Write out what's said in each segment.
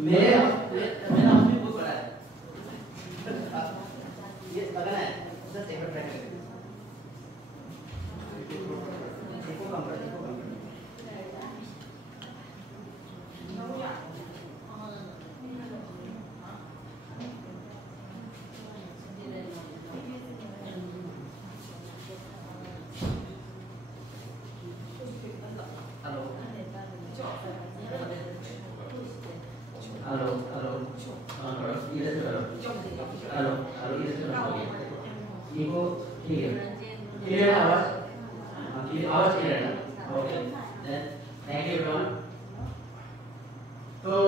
मेरे मेरा अपनी बुक पढ़ा है ये पता है उसका सेकंड ट्रैक है देखो कम कर हेलो हेलो हेलो ये से करो हेलो हेलो ये से करो ये को ठीक है क्लियर आवाज क्लियर आवाज क्लियर है ना okay then thank you everyone तो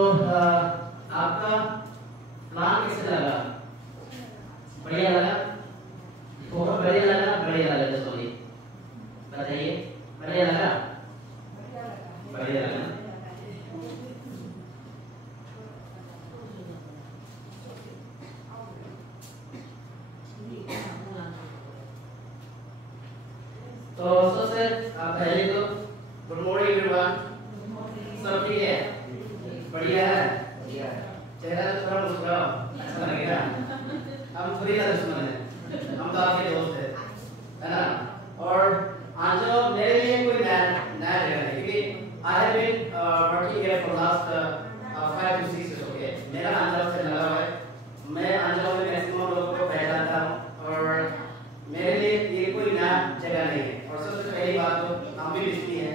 आपका प्लान कैसे लगा बढ़िया लगा बहुत बढ़िया लगा सॉरी बताइए बढ़िया लगा तो सबसे पहले तो गुड मॉर्निंग एवरीवन सब ठीक है बढ़िया है चेहरा तो थोड़ा मुस्कुराओ अच्छा लगेगा हम थोड़ी ना दुश्मन है हम तो आपके दोस्त है ना और आज मेरे लिए कोई नया जगह है क्योंकि I have been working here for last 5 to 6 years okay मेरा अंजाम से लगा हुआ है मैं अंजाम में मैक्सिमम लोगों को पहचानता हूं और मेरे लिए ये कोई नया जगह नहीं है और सबसे पहली बात तो हम भी बिस्ती हैं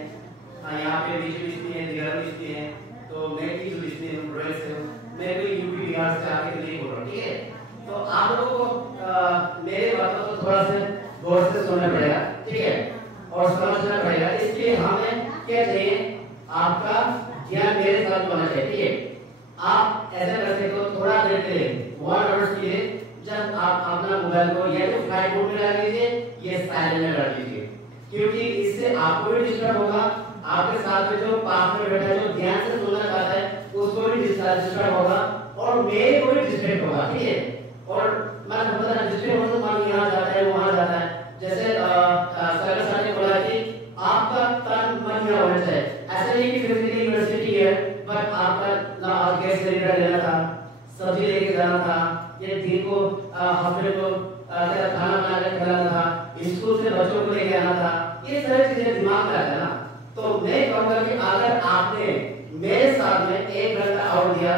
यहाँ पे बीच बिस्ती हैं दिगर बिस्ती हैं तो मैं भी जो बिस्ती हूँ रोयल से हूँ मैं कोई यूपी बिहार से आके नहीं बोल रहा हूँ ठीक है तो आप लोगों को मेरे बातों को थोड़ा से गौर से सुनना पड़ेगा ठीक है और समझना पड़ेगा इसलिए हमें क्या चाहिए आपका ज्ञान मेरे साथ होना चाहिए ठीक है आप ऐसा कर सकते हो थोड़ा देर के लिए 1 आवर्स के लिए जब आप अपना मोबाइल को या तो फ्लाइट मोड में डाल लीजिए या साइलेंट में डाल लीजिए क्योंकि इससे आपको भी डिस्टर्ब होगा आपके साथ में जो पास में बैठा है जो ध्यान से सुनना चाहता है उसको भी डिस्टर्ब होगा और मेरे को भी डिस्टर्ब होगा ठीक है और मैं पता है डिस्टर्ब होने मान यहाँ जाता है वहाँ जाता है जैसे सर सर ने बोला कि आपका तन मन यहाँ होना चाहिए ऐसा नहीं कि फिजिकल यूनिवर्सिटी है बट आपका ना गैस सिलेंडर लेना था सब्जी लेके जाना था ये दिन को हफ्ते को खाना बना के खिलाना था स्कूल से बच्चों को लेके आना था ये सारी चीजें दिमाग में आता है ना तो मैं कहूंगा कि अगर आपने मेरे साथ में 1 घंटा और दिया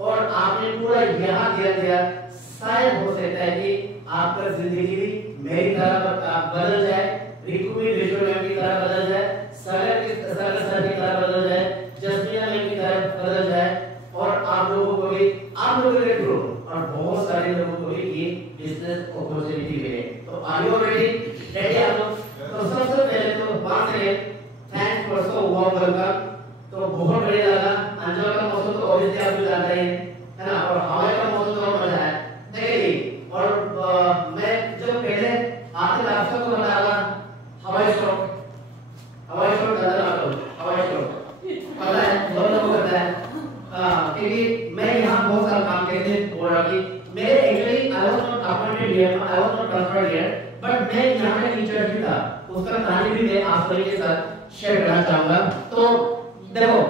और आपने पूरा यहाँ दिया शायद हो सकता है कि आपका जिंदगी भी मेरी तरह बदल जाए रिकुमी विश्वनाथ की तरह बदल जाए सगर की तरह बदल जाए जसमिया मैम की तरह बदल जाए और आप लोगों को भी आप लोगों के थ्रू और बहुत सारे लोगों को भी ये बिजनेस अपॉर्चुनिटी मिले तो आर यू रेडी आप लोग तो सबसे पहले तो बात करें thanks for so warm welcome तो बहुत बढ़िया लगा अंजाम का मौसम तो ऑब्वियसली आप लोग जानते हैं है ना और हवाई का मौसम तो मजा है देखिए और मैं जो पहले आते रास्ते को बताया हवाई शॉट करना हवाई शॉट पता है बहुत लोगों को पता है क्योंकि मैं यहाँ बहुत सारा काम करते बोल रहा कि मेरे actually I was not appointed here I was not transferred here but मैं यहाँ पे इंचार्ज भी था उसका कहानी भी मैं आप सभी के साथ शेयर करना चाहूंगा तो देखो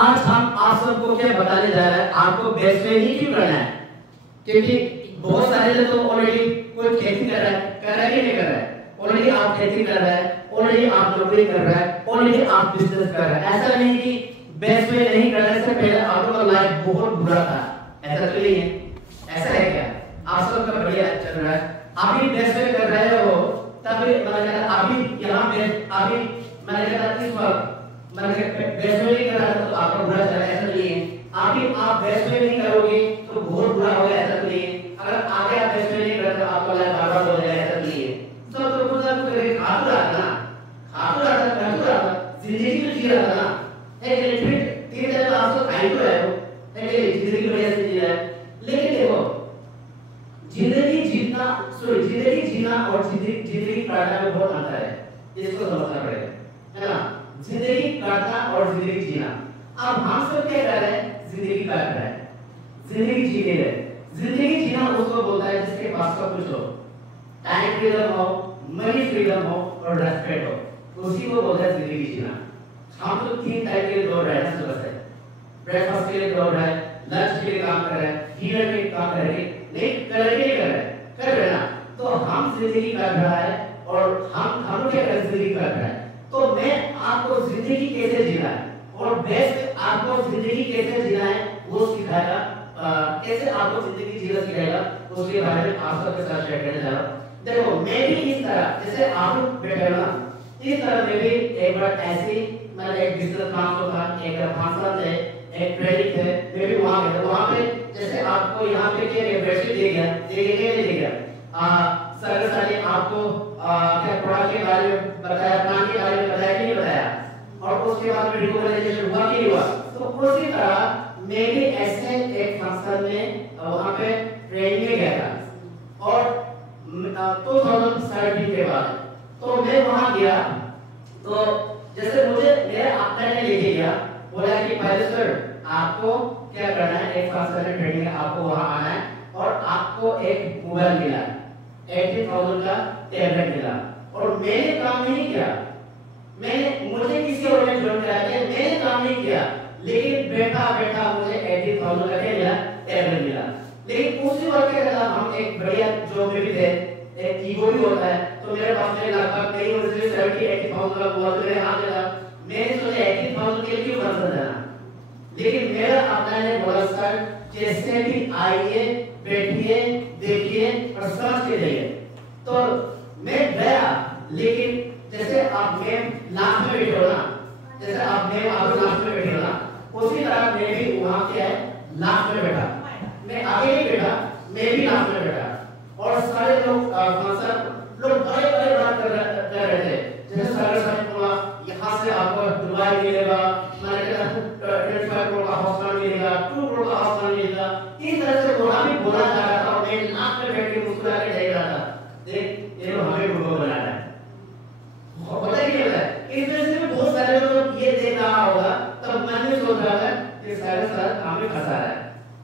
आज हम आप सबको क्या बताने जा रहे हैं आपको बेस्ट वे ही क्यों करना है क्योंकि बहुत सारे लोग तो ऑलरेडी कोई खेती कर रहा है कि नहीं कर रहा है ऑलरेडी आप खेती कर रहे हैं ऑलरेडी आप नौकरी कर रहे हैं ऑलरेडी आप बिजनेस कर रहे हैं ऐसा नहीं कि बेस्ट वे नहीं करने से पहले आप लोगों का लाइफ बहुत बुरा था ऐसा तो नहीं है ऐसा है क्या आप सब का बढ़िया चल रहा है अभी बेस्ट वे कर रहे हो तभी मैंने अभी यहाँ पे अभी मैंने कहा इस वक्त मैंने बेस्ट वे नहीं कर रहा तो आपका बुरा चल रहा है ऐसा नहीं है अभी आप बेस्ट वे नहीं करोगे तो बहुत बुरा होगा ऐसा नहीं है अगर आगे आप बेस्ट वे नहीं करते तो आपका लाइफ बर्बाद हो जाएगा ऐसा नहीं है तो कुछ ना कुछ खातू रहा जिंदगी में जी रहा था एक लिमिट 3 दिन में आप तो खाई तो रहे हो एक जिंदगी बढ़िया से जी रहा है लेकिन देखो जिंदगी जीना और जिंदगी काटना में बहुत अंतर है इसको समझना पड़ेगा है ना जिंदगी काटना और जिंदगी जीना अब हम सब क्या कर रहे हैं जिंदगी काट रहे हैं जिंदगी जी नहीं रहे जिंदगी जीना उसको बोलता है जिसके पास सब कुछ हो टाइम फ्रीडम हो मनी फ्रीडम हो और रेस्पेक्ट हो उसी को बोलता है जिंदगी जीना हम तो 3 टाइप के लोग रहते हैं सुबह से ब्रेकफास्ट के लिए दौड़ रहा है, लंच के लिए काम कर रहा है, डिनर के लिए काम कर रहा है, नहीं कर रहे ना। तो हम जिंदगी कर रहा है और हम क्या कर जिंदगी कर रहा है। तो मैं आपको जिंदगी कैसे जीना है और बेस्ट आपको जिंदगी कैसे जीना है वो सिखाएगा, कैसे आपको जिंदगी जीना सिखाएगा उसके बारे में आप सबके साथ शेयर करने जा रहा हूँ। देखो मैं भी इस तरह जैसे आप बैठे हो ना, इस तरह मैं भी एक बार ऐसी मतलब एक बिजनेस काम को था, एक फंक्शन थे, एक ट्रेनिंग थे, मैं भी वहां गया। वहां पे जैसे आपको यहाँ पे क्या बेडशीट दे गया सर ने आपको क्या प्रोडक्ट के बारे में बताया, प्लान के बारे में बताया कि नहीं बताया, और उसके बाद में रिकॉग्नाइजेशन हुआ कि नहीं हुआ। तो उसी तरह मैं भी ऐसे एक फंक्शन में वहां पे ट्रेनिंग में गया था और 2017 के बाद तो मैं वहां गया। तो जैसे मुझे मेरे आपका ने लेके गया, बोला कि पहले सर आपको क्या करना है, एक फंक्शन में ट्रेनिंग है, आपको वहां आना है और आपको एक मोबाइल मिला, 80,000 का टैबलेट मिला। और मैंने काम नहीं किया, मुझे किसी और ने ज्वाइन कराया, मैंने काम नहीं किया, लेकिन बैठा मुझे 80,000 का क्या मिला, टैबलेट मिला। लेकिन उसी वक्त क्या था, हम एक बढ़िया जॉब में भी थे, एक ईगो भी होता है, तो मेरे पास में लगभग कई वर्ष से 70-80,000 का हुआ, तो मेरे हाथ में था। मैंने सोचा 80,000 के लिए क्यों बंद कर देना, लेकिन मेरा अपना ने बोला सर जैसे भी आइए, बैठिए, देखिए और समझ के जाइए। तो मैं गया, लेकिन जैसे आप मैं लास्ट में बैठे हो ना, जैसे आप मैं आप लास्ट में बैठे हो ना, उसी तरह मैं भी वहां क्या है लास्ट में बैठा। मैं आगे नहीं बैठा, मैं भी लास्ट में बैठा। और सारे लोग बड़े बात कर रहे थे, जैसे सारे बोला यहाँ से आपको दुबई मिलेगा, मैंने कहा 25 करोड़ का हाउस मिलेगा, 2 करोड़ का हाउस मिलेगा, इस तरह से बोला जा रहा था। और मैं लास्ट में बैठ के मुस्कुरा के देख रहा था, देख ये लोग हमें बुरा बना रहा है। पता है क्या है, इस वजह से बहुत सारे लोग ये देख रहा होगा, तब मन में सोच रहा है कि सारे हमें फंसा रहा है,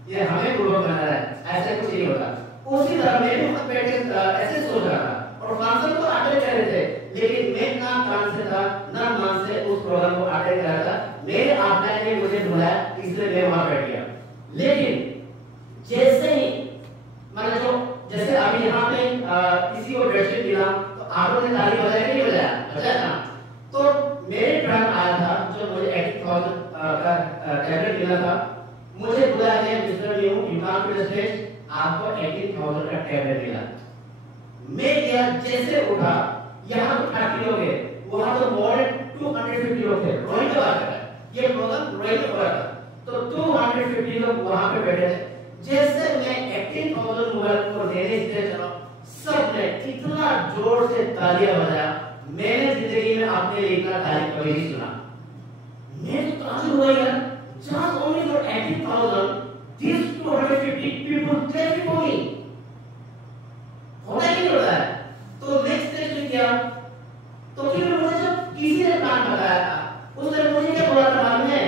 ये हमें बुरा बना रहा है, ऐसा कुछ नहीं होता। उसी तरह मैं भी वहां बैठ के ऐसे सोच रहा था और फंक्शन को अटेंड कर रहे थे, लेकिन मैं ना कान से था ना मन से उस प्रोग्राम को अटेंड कर रहा था। मेरे आपका ने मुझे बुलाया, इसलिए मैं वहां बैठ गया। लेकिन जैसे ही मतलब जो जैसे अभी यहाँ पे किसी को बेडशीट मिला तो आप लोगों ने ताली बजाया कि नहीं बजाया ना। तो मेरे फ्रेंड आया था जो मुझे 80,000 का टैबलेट मिला था, मुझे बुलाया गया, मिस्टर न्यू यू काम टू द स्टेज, आपको 80,000 का टैबलेट मिला। मैं गया, जैसे उठा, यहाँ तो 30 लोग हैं, वहां तो मोर देन 250 लोग थे। रोहित का बात है, ये प्रोग्राम रोहित का था। तो 250 लोग वहां पे बैठे थे। जैसे मैं 80,000 मोबाइल को देने स्टेज चला, सबने इतना जोर से तालियां बजाया, मैंने जिंदगी में अपने लिए इतना ताली कभी नहीं सुना। मैं तो ताजुब हुआ यार, just only for 80,000 these 250 people clapping for me। होता ही नहीं होता है। तो नेक्स्ट स्टेज में क्या, तो फिर मुझे जब किसी ने प्लान बताया था, उसने मुझे क्या बोला था मालूम है,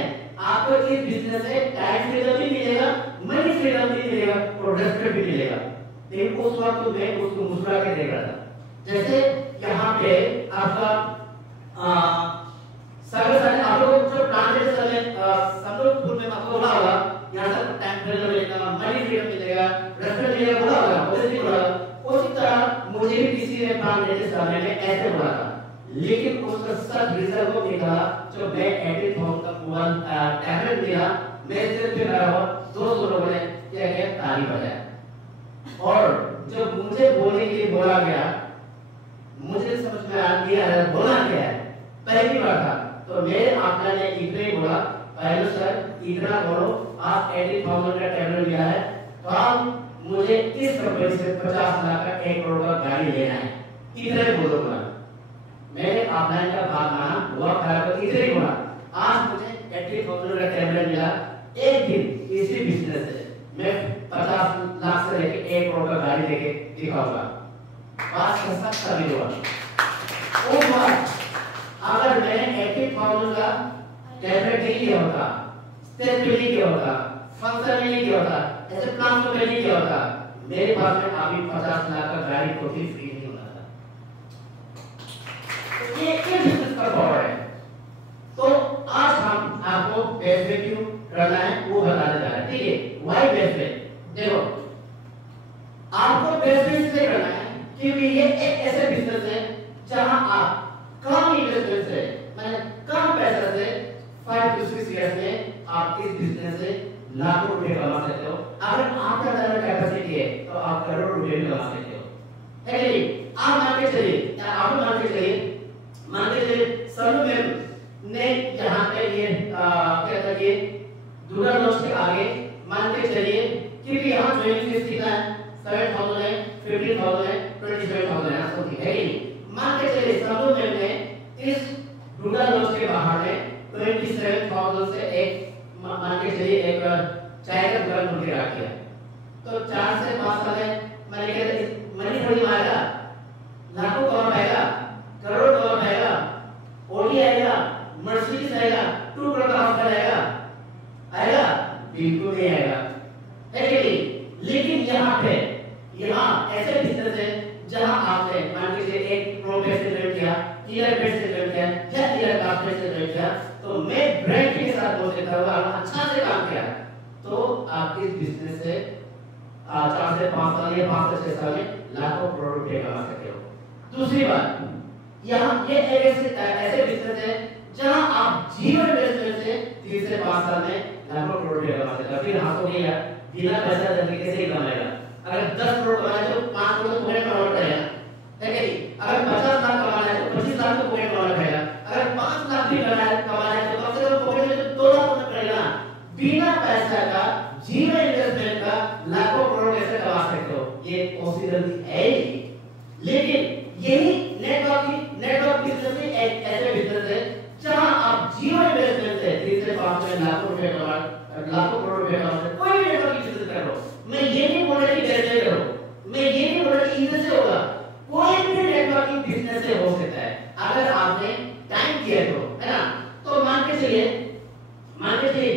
आपको इस बिजनेस से टाइम फ्रीडम भी मिलेगा, मनी फ्रीडम भी मिलेगा और रेस्पेक्ट भी मिलेगा। लेकिन उस वक्त तो मैं उसको मुस्कुरा के देख रहा था। जैसे यहाँ पे आपका सारे आप लोग जो प्लान देते समय सब लोग फुल में आपको बोला होगा यहाँ से टाइम फ्रीडम मिलेगा, मनी फ्रीडम मिलेगा, रेस्पेक्ट मिलेगा, बोला होगा, ऑब्वियसली बोला होगा। उसी तरह मुझे भी किसी ने प्लान देते समय में ऐसे बोला था, लेकिन उसका सच रिजल्ट वो निकला जो मैं 80,000 का मोबाइल टैबलेट मिला, मैं सिर्फ पे खड़ा हुआ, 200 लोगों ने क्या किया, ताली बजाया। और जब मुझे बोलने के लिए बोला गया, मुझे समझ में आ गया बोला क्या है, पहली बार था, तो मेरे आपका ने इतना ही बोला, पहले सर इतना बोलो, आप 80,000 का टैबलेट लिया है, तो आप मुझे इस कंपनी से 50 लाख का 1 करोड़ का गाड़ी लेना है, इतना ही बोलो। मैंने ऑफलाइन का भाग माना, हुआ खराब, इधर ही बोला, आज मुझे 80,000 का टैबलेट मिला, एक दिन इसी बिजनेस से मैं 50 लाख से लेके 1 करोड़ का गाड़ी लेके दिखाऊंगा। बात सच सभी हुआ। उस बार अगर मैंने 80,000 का टैबलेट नहीं लिया होता, स्टेज पे नहीं किया होता, फंक्शन में नहीं किया होता, ऐसे प्लान को नहीं किया होता, मेरे पास में अभी 50 लाख का गाड़ी को भी फ्री नहीं होता था। ये बिजनेस का पावर है। तो आज हम आपको बेस पे क्यों करना है वो बताने जा रहा है, ठीक है। व्हाई बेस पे? देखो आपको बेस पे इसलिए करना है क्योंकि ये एक ऐसे बिजनेस है जहां आप कम इन्वेस्टमेंट से माने कम पैसा से 5 to 6 इयर्स में आप इस बिजनेस से लाखों रुपए कमा सकते हो। अगर आपका अंदर कैपेसिटी है तो आप करोड़ों रुपए भी कमा सकते हो, है कि नहीं? आप मान के चलिए, आप मान के चलिए सलू मैम ने यहाँ पे ये क्या कहता है दूसरा लॉस के आगे मान के चलिए क्योंकि यहाँ ज्वाइनिंग फीस कितना है 7,000 है, 15,000 है, 27,000 है, समथिंग, है कि नहीं? मान के चलिए सलू मैम ने इस दूसरा लॉस के बाहर में 27,000 से एक मान के चलिए एक चाय का दुकान खोल के रख दिया, तो 4 से 5 साल में मैंने कहते मनी थोड़ी आएगा, लाखों कमा पाएगा, करोड़ कमा पाएगा, ओडी आएगा, मर्सिडीज आएगा, 2 करोड़ का ऑफर आएगा? बिल्कुल नहीं आएगा, है कि नहीं? लेकिन यहाँ ऐसे बिजनेस है जहाँ आपने मान के चलिए एक प्रो बेस से ज्वाइन किया, ईयर बेस से ज्वाइन किया या ईयर कास्ट बेस से ज्वाइन किया, तो मैं ब्रांड के साथ बोल सकता हूँ अच्छा से काम किया तो आप इस बिजनेस से 4 से 5 साल या 5 से 6 साल में लाखों करोड़ रुपए कमा सकते हो। दूसरी बात, यहाँ ये ऐसे बिजनेस है जहाँ आप जीरो इन्वेस्टमेंट से 3 से 5 साल में लाखों करोड़ रुपए कमा सकते हो। फिर हाथों यार बिना पैसा जल्दी कैसे कमाएगा? अगर 10 करोड़ कमाना है तो 5 करोड़ तो पॉकेट में होना पड़ेगा, है कि नहीं? अगर 50 लाख कमाना है तो 25 लाख तो पॉकेट में होना पड़ेगा। अगर 5 लाख भी कमाना है तो कम से कम पॉकेट में 2 लाख होना पड़ेगा। बिना पैसा का जीरो इन्वेस्टमेंट का लाखों करोड़ कैसे कमा सकते हो? ये पॉसिबल है ही। लेकिन यही नेटवर्क बिजनेस में एक ऐसे बिजनेस है जहां आप जीरो इन्वेस्टमेंट से 3 से 5 में लाखों रुपए कमा लाखों करोड़ रुपए कमा सकते हो। कोई भी नेटवर्क बिजनेस कर लो, मैं ये नहीं बोल रहा कि कैसे करो, मैं ये नहीं बोल रहा कि इधर से होगा, कोई भी नेटवर्किंग बिजनेस से हो सकता है अगर आपने टाइम दिया तो, है ना? तो मान के चलिए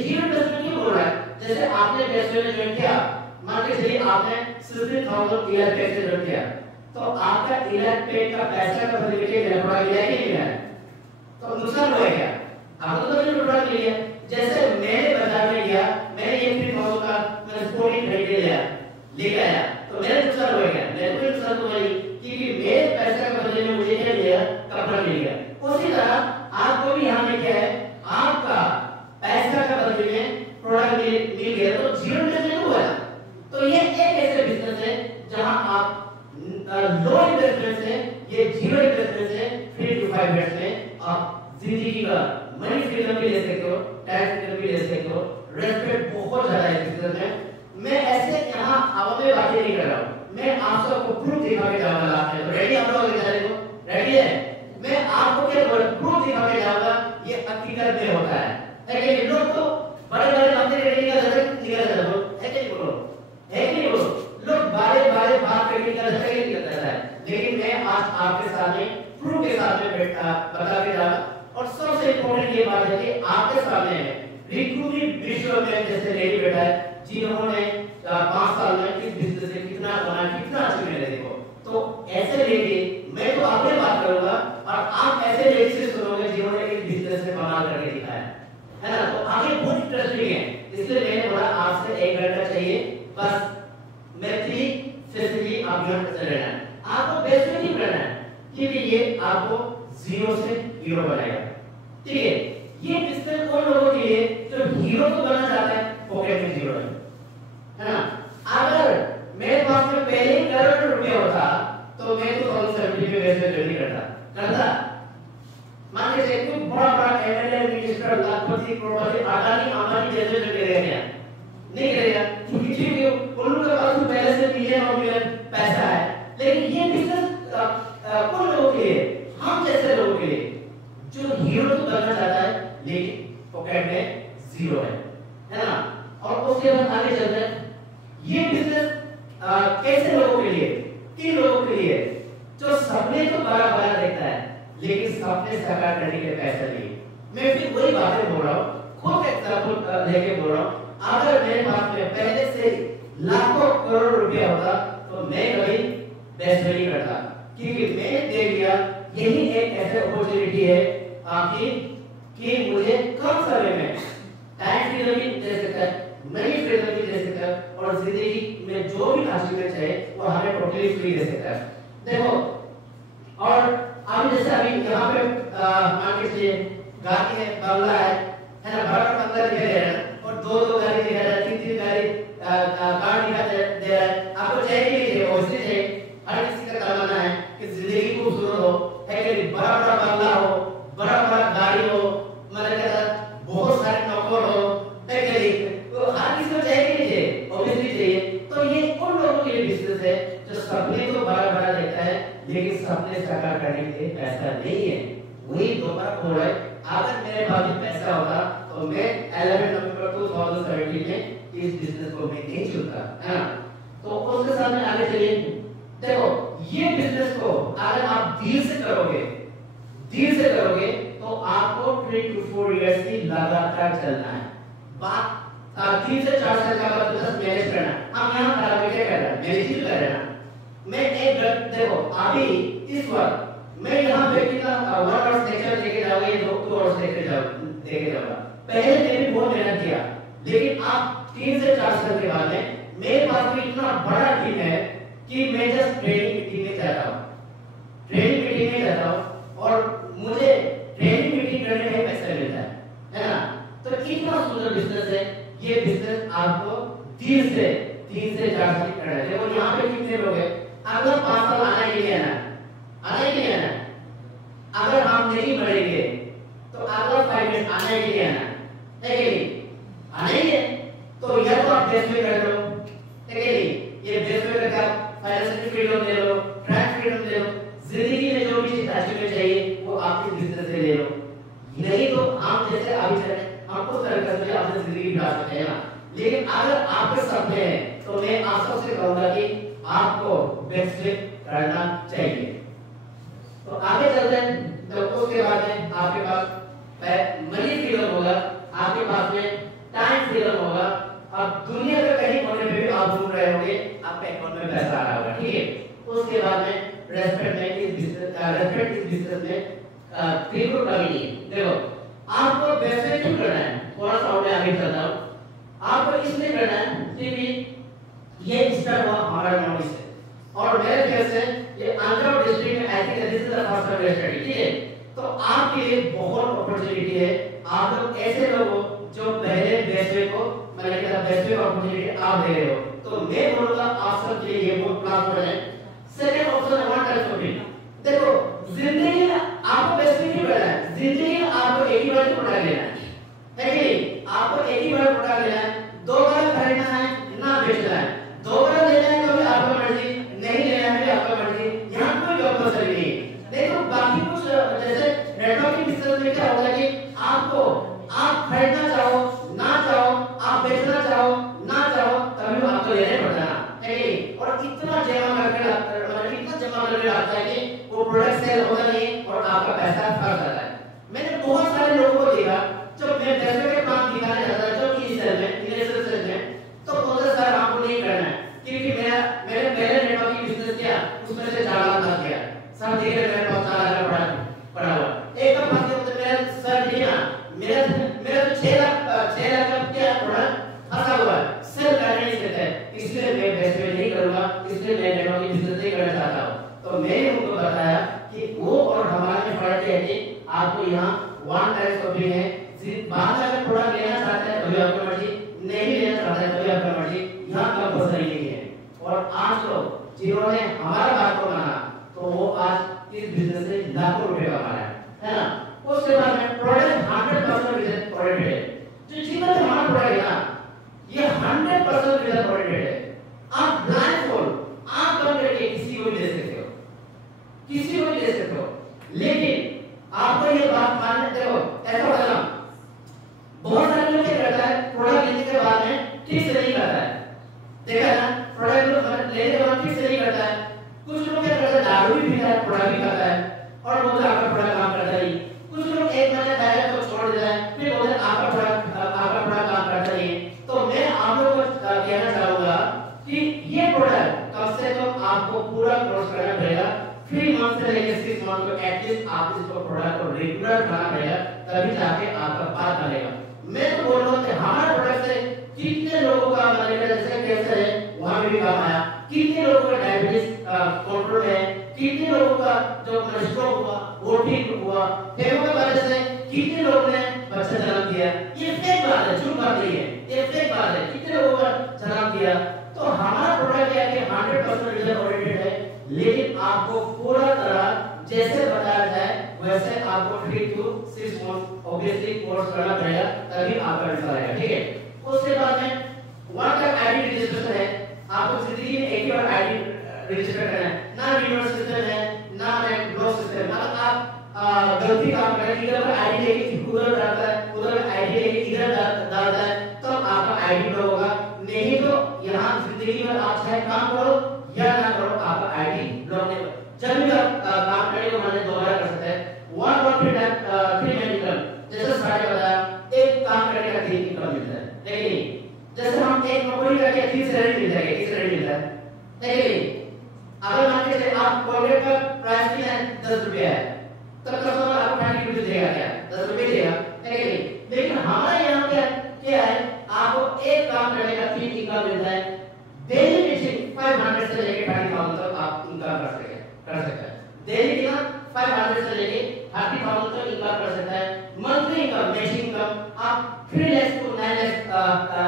जीरो इन्वेस्टमेंट क्यों बोल रहा है? जैसे आपने बेस्ट में ज्वाइन किया, मान के चलिए आपने 16,000 ईयर पे से ज्वाइन किया, तो आपका ईयर पे का पैसा का सर्टिफिकेट रेकॉर्ड मिला है कि नहीं मिला? तो नुकसान हुआ क्या? आपको तो नहीं प्रोडक्ट मिल गया। जैसे मैंने बाजार में गया, मैंने ये 3,000 का मैंने स्पोर्टिंग खरीद के लेके आया, तो मेरा नुकसान हुआ क्या? मेरे को नुकसान हुआ नहीं क्योंकि मेरे पैसे के बदले में मुझे क्या मिला? कपड़ा मिल गया। उसी तरह आपको भी यहाँ में क्या है? आपका पैसा का बदले में प्रोडक्ट मिल गया, तो जीरो इन्वेस्टमेंट हुआ। तो ये एक ऐसे बिजनेस है जहां आप लो इन्वेस्टमेंट से, ये जीरो इन्वेस्टमेंट से 3 to 5 इयर्स में आप जिंदगी का मनी फ्रीडम भी ले सकते हो, टैक्स फ्रीडम भी ले सकते हो, रेस्पेक्ट बहुत ज्यादा है बिजनेस में। मैं ऐसे यहाँ हवा में बातें नहीं कर रहा हूँ, मैं आप सबको प्रूफ दिखा के जाऊंगा लास्ट में। तो रेडी आप लोग बेचारे को? रेडी है? मैं आपको क्या प्रूफ दिखा के जाऊंगा ये हकीकत में होता है कि लोग तो बड़े-बड़े बातें करने का जरूरत निकल जाता है कि नहीं बोलो? है कि नहीं बोलो? लोग बारे-बारे बात करने का जरूरत नहीं निकलता है, लेकिन मैं आज आपके सामने प्रूफ के साथ में बता के जा। और सबसे इम्पोर्टेंट ये बात है कि आपके सामने है रिक्रूटमेंट विश्व में जैसे लेडी बैठा है जिन्होंने 5 साल में इस बिजनेस से कितना बना, कितना अचीवमेंट है। देखो तो ऐसे लेडी, मैं तो आपसे बात करूंगा और आप ऐसे लेडी से सुनोगे जिन्होंने इस बिजनेस में कमाल करके दिखाया है ना? तो आगे बहुत इंटरेस्टिंग है, इसलिए मैंने बोला आपसे 1 घंटा चाहिए बस। मैथली फैसिलिटी आप यहाँ से लेना है, आपको बेस में नहीं करना है क्योंकि ये आपको जीरो से हीरो बनाएगा, ठीक है? ये बिजनेस उन लोगों के लिए जो हीरो को बनना चाहता है, पॉकेट में जीरो है ना? अगर मेरे पास में पहले ही करोड़ रुपया होता तो मैं तो 2070 में वैसे जल्दी करता। मान लीजिए कोई बड़ा एमएलए, मिनिस्टर, लाखपति, करोड़पति, अडानी, अंबानी जैसे जो करेगा नहीं करेगा क्योंकि उन लोगों के पास पहले से मिलियन और मिलियन पैसा है। लेकिन ये बिजनेस कौन लोगों के लिए? हम जैसे लोगों के लिए जो हीरो तो बनना चाहता है लेकिन पॉकेट में जीरो है ना? और उसके बाद आगे चलते हैं। ये बिजनेस कैसे लोगों के लिए? किन लोगों के लिए? जो सपने तो बड़ा बड़ा देखता है लेकिन सपने साकार करने के पैसे नहीं। मैं फिर वही बातें बोल रहा हूँ, खुद एग्जांपल लेके बोल रहा हूँ। अगर मेरे पास में पहले से लाखों करोड़ रुपया होता तो मैं कभी बेस्ट नहीं करता क्योंकि मैंने देख लिया यही एक ऐसी अपॉर्चुनिटी है आपकी कि मुझे कम समय में टाइम फ्रीडम भी दे सकता है, मनी फ्रीडम भी दे सकता है, और जिंदगी में जो भी अचीवमेंट है वो हमें टोटली फ्री दे सकता है। देखो, और अभी जैसे अभी यहाँ पे मान के चलिए गाड़ी है, बंगला है ना, बड़ा बंगला दिखाई दे रहा है, और दो गाड़ी दिखाई दे रहा है, तीन गाड़ी कार दिखाई दे रहा है। आपको चाहिए कि चाहिए, ऑब्वियसली चाहिए, हर किसी का तमन्ना है कि जिंदगी खूबसूरत हो, है कि बड़ा बंगला हो, बड़ा गाड़ी हो, मतलब कहता बहुत सारे नौकर हो, है कि तो हर किसी को चाहिए, ऑब्वियसली चाहिए। तो ये उन लोगों के लिए बिजनेस है जो सपने तो बड़ा देखता है, लेकिन सपने साकार करने के लिए पैसा नहीं है। वही दोबारा बोल रहा है, अगर मेरे पास भी पैसा होता तो मैं 11 नवंबर 2017 में इस बिजनेस को मैं नहीं चुनता, है ना। तो उसके साथ में आगे चलिए। देखो, ये बिजनेस को अगर आप दिल से करोगे तो आपको 3 to 4 इयर्स की लगातार चलना है। बात 3 से 4 साल का बाद बिजनेस मैनेज करना। हम यहाँ खराब क्या कर रहे हैं, मैनेज कर रहे हैं। मैं एक देखो, अभी इस वक्त मैं यहाँ पे कितना 1 आवर लेक्चर देके जाऊंगा, ये 2 आवर देके जाऊंगा। पहले मैंने बहुत मेहनत किया, लेकिन आप 3 से 4 साल के बाद में मेरे पास भी इतना बड़ा टीम है कि मैं जस्ट ट्रेनिंग मीटिंग में जाता हूँ, और मुझे ट्रेनिंग मीटिंग करने में पैसा मिलता है ना। तो कितना सुंदर बिजनेस है ये। बिजनेस आपको 3 से 4 साल करना है। देखो यहाँ पे कितने लोग हैं, अगला 5 साल आना ही नहीं आना। अगर हम नहीं बढ़ेंगे तो अगला 5 मिनट आना ही नहीं आना है कि नहीं, आना ही है। तो या तो आप बेस में कर लो, है कि नहीं, ये बेस में करके आप फाइनेंशियल फ्रीडम ले लो, ट्रैक फ्रीडम ले लो, जिंदगी में जो भी चीज अचीवमेंट चाहिए वो आप इस बिजनेस से ले लो। नहीं तो हम जैसे अभी चले, हम उस तरह से अपनी जिंदगी बिता सकते हैं ना। लेकिन अगर आपके सपने हैं तो मैं आप सबसे कहूंगा कि आपको बेस्ट करना चाहिए। तो आगे चलते हैं। तो उसके बाद में आपके पास मनी फ्रीडम होगा, आपके पास में टाइम फ्रीडम होगा। अब दुनिया के कहीं कोने पे भी आप घूम रहे होंगे, आपके अकाउंट में पैसा आ रहा होगा, ठीक है। उसके बाद में रेस्पेक्ट इस बिजनेस में बिल्कुल कमी नहीं है। देखो, आपको बेस्ट क्यों करना है, थोड़ा सा और आगे चलता हूँ। आपको इसलिए करना है क्योंकि ये स्टार्ट हुआ हमारा नॉलेज से, और मेरे ख्याल से ये आंध्र डिस्ट्रिक्ट में I think this is the first time study, ठीक है। तो आपके लिए बहुत अपॉर्चुनिटी है। आप लोग ऐसे लोग हो जो पहले बेस्ट को मैंने कहा बेस्ट अपॉर्चुनिटी आप दे रहे हो, तो मैं बोलूंगा आप सब के लिए ये बहुत प्लान है। सेकंड ऑप्शन है वन टाइम शॉपिंग। देखो, जिंदगी में आपको बेस्ट नहीं करना है, जिंदगी में आपको एक ही बार प्रोडक्ट लेना है कि नहीं, आपको एक ही बार प्रोडक्ट लेना है, 2 बार खरीदना है ना बेचना है। 2 बार लेना है तो भी आपका मर्जी, नहीं लेना है भी आपका मर्जी, यहाँ कोई कंपल्सरी नहीं है। देखो, बाकी कुछ जैसे नेटवर्किंग बिजनेस में क्या होता है कि आपको आप खरीदना चाहो ना चाहो, आप बेचना चाहो ना चाहो, तभी आपको लेने पड़ता है ना, है कि। और इतना जमा करके आता है कि वो प्रोडक्ट सेल होता नहीं और आपका पैसा फंस जाता है। मैंने बहुत सारे लोगों को देखा जब मैं पैसे के काम दिखाने जाता था, जो कि सेल में तो बोलते सर आपको नहीं करना है, क्योंकि मेरे पहले नेटवर्किंग बिजनेस किया, उसमें से 4 लाख लग गया। सर धीरे मेरे पास 4 लाख पड़ा हुआ। एक बार बात होते मेरे सर जी ना, मेरा तो 6 लाख का क्या प्रोडक्ट फंसा हुआ है, सेल करने नहीं देते, इसलिए मैं पैसे नहीं करूंगा, इसलिए मैं नेटवर्किंग बिजनेस नहीं करना चाहता हूं। तो मैंने उनको बताया कि वो और हमारे में फर्क है कि आपको यहाँ वन टाइम शॉपिंग है, बाद में अगर प्रोडक्ट लेना चाहते हैं तो आपकी मर्जी, नहीं लेना चाहते हैं तो आपकी मर्जी, यहाँ कंपल्सरी नहीं है। और आज लोग जिन्होंने हमारा बात को माना तो वो आज इस बिजनेस से लाखों रुपए कमा रहे हैं, है ना। उसके बाद में प्रोडक्ट 100% बिजनेस प्रोडक्ट है, जो जीवन में हमारा प्रोडक्ट है ना, ये 100% बिजनेस प्रोडक्ट है। आप ब्लाइंडफोल्ड आप बंद करके किसी को भी दे सकते हो, किसी को भी दे सकते हो, लेकिन आपको ये बात मानने देखो, ऐसा होता है ना, बहुत सारे लोग क्या करता है, प्रोडक्ट लेने के बाद में ठीक से नहीं करता है, देखा है ना, प्रोडक्ट लेने के बाद ठीक से नहीं करता है। कुछ लोग क्या करते हैं, दारू भी पीता है, प्रोडक्ट भी खाता है और बोलते हैं आपका प्रोडक्ट काम करता नहीं। कुछ लोग एक महीने खाएगा तो छोड़ देता है, फिर बोलते हैं आपका प्रोडक्ट काम करता नहीं। तो मैं आप लोगों को कहना चाहूंगा कि ये प्रोडक्ट कम से कम आपको पूरा कोर्स करना पड़ेगा, 3 मंथ से लेकर 6 मंथ को एटलीस्ट आप इसको प्रोडक्ट को रेगुलर खाना पड़ेगा, तभी जाके आपका बात बनेगा। मैं तो बोल रहा हूँ कि हमारे प्रोडक्ट से कितने लोगों का मतलब जैसे कैंसर है वहां भी काम आया, कितने लोगों का डायबिटीज कंट्रोल है, कितने लोगों का जो स्ट्रोक हुआ वो ठीक हुआ, फेमो की वजह से कितने लोगों ने बच्चा जन्म दिया। ये फेक बात है, झूठ बात नहीं है, ये फेक बात है, कितने लोगों का जन्म दिया। तो हमारा प्रोडक्ट क्या है कि 100% रिजल्ट ओरिएंटेड है, लेकिन आपको पूरा तरह जैसे बताया जाए वैसे आपको 3 to 6 मंथ ऑब्वियसली कोर्स करना पड़ेगा, तभी आपका रिजल्ट आएगा। ठीक है, उसके बाद में वन टाइम आईडी रजिस्ट्रेशन है, आपको जिंदगी में एक ही बार आईडी रजिस्टर करना है, ना रिवर्स सिस्टम है ना ब्लॉक सिस्टम है। मतलब आप गलती काम करें, इधर पर आईडी लेके उधर डालता है, उधर आईडी लेके इधर डालता है, तब आपका आईडी ब्लॉक होगा। नहीं तो यहाँ जिंदगी में आप चाहे काम करो या ना करो, आपका आईडी ब्लॉक नहीं होगा। जब भी आप काम करेंगे मैंने दोबारा कर सकते हैं 1.3 इनकम, जैसे सारे बताया एक काम करने का 3 इनकम मिलता है, लेकिन जैसे हम एक नौकरी करके 3 सैलरी मिल जाएगी, 1 सैलरी मिलता है, लेकिन अगर मान के चले आप कोलगेट का प्राइस भी है 10 रुपया है, तब कस्टमर आपको 20 रुपये देगा, क्या 10 रुपये देगा, लेकिन हमारे यहाँ क्या है, आपको एक काम करने का 3 इनकम मिलता है। डेली बेसिक 500 से लेके 30,000 तक आप इनकम कर सकते हैं। डेली कितना 500 से लेके 30,000 तक इनकम कर सकता है। मंथली इनकम, बेसिक इनकम आप 3 लाख to 9 लाख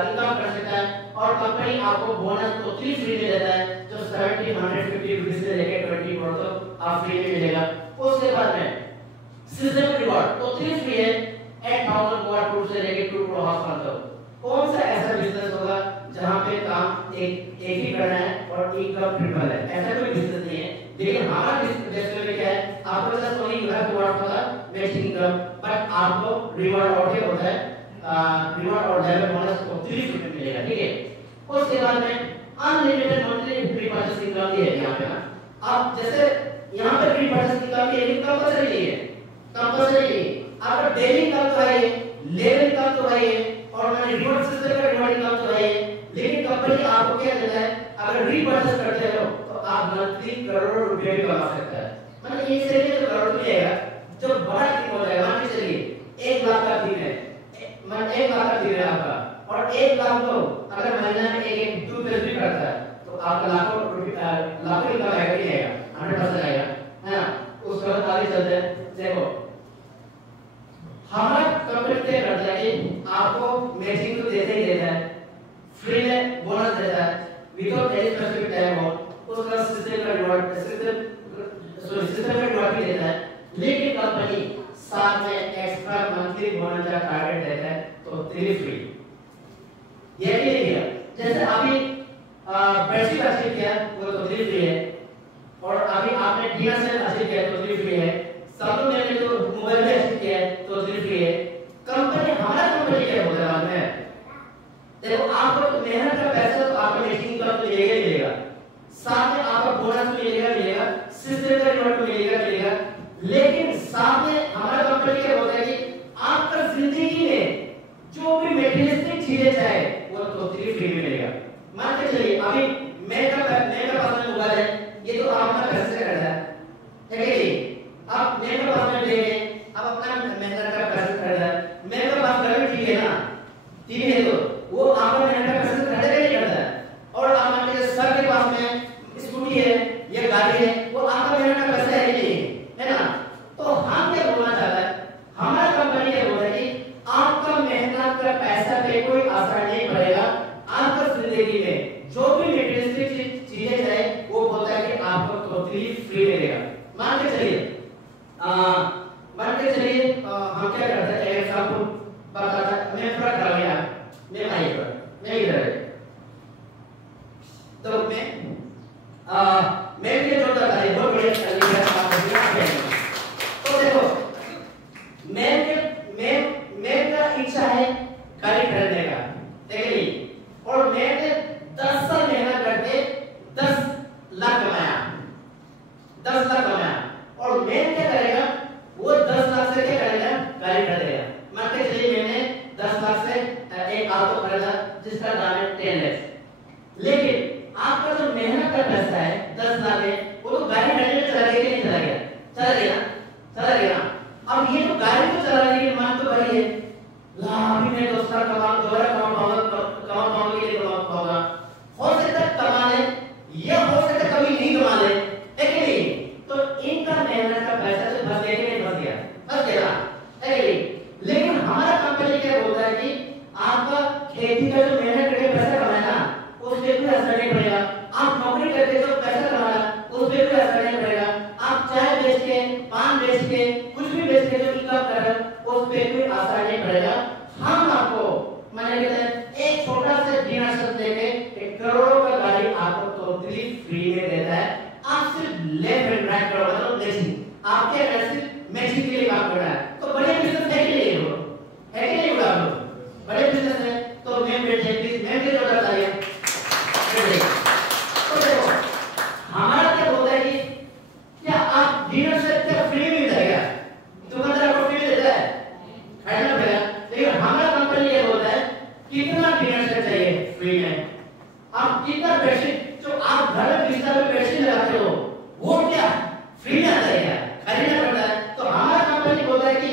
इनकम कर सकता है, और कंपनी आपको बोनस तो 3 फ्री में देता है, जो 1750 रुपीस से लेके 20 करोड़ तक आप फ्री में मिलेगा। उसके बाद में सीजन रिवॉर्ड तो 3 फ्री है, 8000 मोबाइल टूर से लेके 2 करोड़ हाउस तक। कौन सा ऐसा बिजनेस होगा जहां पे काम एक ही करना है और इनकम ट्रिपल है? ऐसा कोई बिजनेस नहीं है, लेकिन हमारा बिजनेस में क्या है, आपको just only you have to work for the basic income, but आपको रिवॉर्ड और क्या होता है, रिवॉर्ड और लेवल बोनस को 3 रुपए मिलेगा। ठीक है, उसके बाद में unlimited monthly free purchase income भी है यहाँ पे ना। आप जैसे यहाँ पे फ्री परचेस इनकम भी है, कंपल्सरी नहीं है, कंपल्सरी नहीं, आपका डेली इनकम तो है, लेवल इनकम तो है, और मैंने रिवॉर्ड सिस्टम का रिवॉर्ड इनकम तो है, लेकिन कंपनी आपको क्या देता है, अगर रीपर्चेस करते हो तो आप मंथली करोड़ों रुपए भी कमा सकते हैं। मतलब ये से जो करोड़ मिलेगा, जो बड़ा दिन हो जाएगा, मान के चलिए 1 लाख का दिन है, 1 लाख का दिन है आपका, और 1 लाख को अगर महीना में एक 2 भी करता है तो आपका लाखों इनकम आएगा, नहीं आएगा, 100% आएगा, है ना। उसके बाद आगे चलते हैं, देखो हमारा कंपनी क्या करता है कि आपको मैचिंग तो देता ही देता है, फ्री में बोनस देता है विदाउट एनी स्पेसिफिक टाइम हो, उसका सिस्टम का रिवॉर्ड भी देता है, लेकिन कंपनी साथ में एक्स्ट्रा मंथली बोनस का टारगेट देता है, तो 3 फ्री। ये भी नहीं है, जैसे अभी बेसिक अचीव किया वो तो 3 फ्री है, और अभी आपने डीएसएल अचीव किया तो 3 फ्री है, सब लोग ने जो मोबाइल में अचीव किया तो 3 फ्री है। कंपनी हमारा कंपनी क्या बोल रहा है, देखो आपको तो मेहनत का पैसा तो आपको मेकिंग का तो मिलेगा ही मिलेगा, साथ में आपका बोनस मिलेगा, सिस्टम का रिवॉर्ड मिलेगा, लेकिन साथ में हमारा कंपनी क्या बोलता है कि आपका जिंदगी में जो भी मटेरियलिस्टिक चीजें चाहे वो तो 3 फ्री में मिलेगा। मान के चलिए अभी मेरा पास में मोबाइल है, ये तो आप अपना पैसे से करता है, ठीक है जी, आप मेरे पास में ले गए, आप अपना मेहनत का पैसा करता है, मेरे पास घर में टीवी है ना, टीवी है तो वो आपका मेहनत का पैसा करता है नहीं करता है, और आप मान लीजिए सर के पास में स्कूटी है या गाड़ी है, वो आपका मेहनत का पैसा है नहीं, है ना। तो हम क्या बोलना चाहता है, हमारा कंपनी क्या बोल रहा है कि आपका मेहनत का पैसा पे कोई असर नहीं पड़ेगा, आपका जिंदगी में जो भी मटेरियलिस्टिक चीजें चाहे वो बोलता है कि आपको टोटली फ्री मिलेगा। मान के चलिए हम क्या करते हैं, एग्जांपल बताता है, मैं थोड़ा खड़ा गया, मैं इधर है, तो मैं भी जोड़ता था, बहुत बढ़िया चलिए तो देखो मैं का इच्छा है गाड़ी खरीदने का, देखिए, और मैंने 10 साल मेहनत करके 10 लाख कमाया, 10 लाख कमाया, और मैं क्या करेगा, वो 10 लाख से क्या करेगा, गाड़ी खरीदेगा। मान के चलिए मैंने 10 लाख से एक ऑटो खरीदा जिसका दाम है 10 लाख, लेकिन आपका जो मेहनत का पैसा है 10 लाख है, वो तो गाड़ी खरीदने में चला गया कि नहीं चला गया, चला गया ना। अब ये तो गाड़ी तो चला रही है, मान तो लाभी में दोस्ता दोबारा कमा पाऊंगा ये कमा पाऊंगा, हो सकता है कमा ले, ये हो सकता है कभी नहीं कमा ले, है कि नहीं? तो इनका मेहनत का पैसा तो फंस गया कि नहीं फंस गया? फंस गया, है कि नहीं? लेकिन हमारा कंपनी क्या बोलता है कि आपका खेती का जो मेहनत करके पैसा कमाया ना, उस पे कोई असर नहीं पड़ेगा। आप नौकरी करके जो पैसा कमाया उस पे कोई असर नहीं पड़ेगा। आप चाय बेच के, पान बेच के, कुछ भी बेच के जो इनकम कर रहे हो उस पे कोई असर नहीं पड़ेगा। हम आपको मैंने कहते हैं एक छोटा सा डीलरशिप देके एक करोड़ों का गाड़ी आपको टोटली फ्री में देता है। आप सिर्फ लेफ्ट एंड राइट करो, मतलब मैचिंग, आपके सिर्फ मैचिंग के लिए काम करना है। तो बड़े बिजनेस है कि नहीं? वो है कि नहीं? बड़ा बड़े बिजनेस है तो मैं बैठे प्लीज, मैं भी जरूरत आ गया। तो देखो हमारा क्या बोलता है कि क्या आप डीलरशिप क्या फ्री में मिलता है? क्या दुकानदार आपको फ्री में देता है? खरीदना पड़ेगा। लेकिन हमारा कंपनी ये बोलता है कितना डीलरशिप चाहिए फ्री में, आप कितना बेडशीट जो आप घर में बिस्तर में बेडशीट लगाते हो वो क्या फ्री में आता है? क्या खरीदना पड़ता है? तो हमारा कंपनी बोलता है कि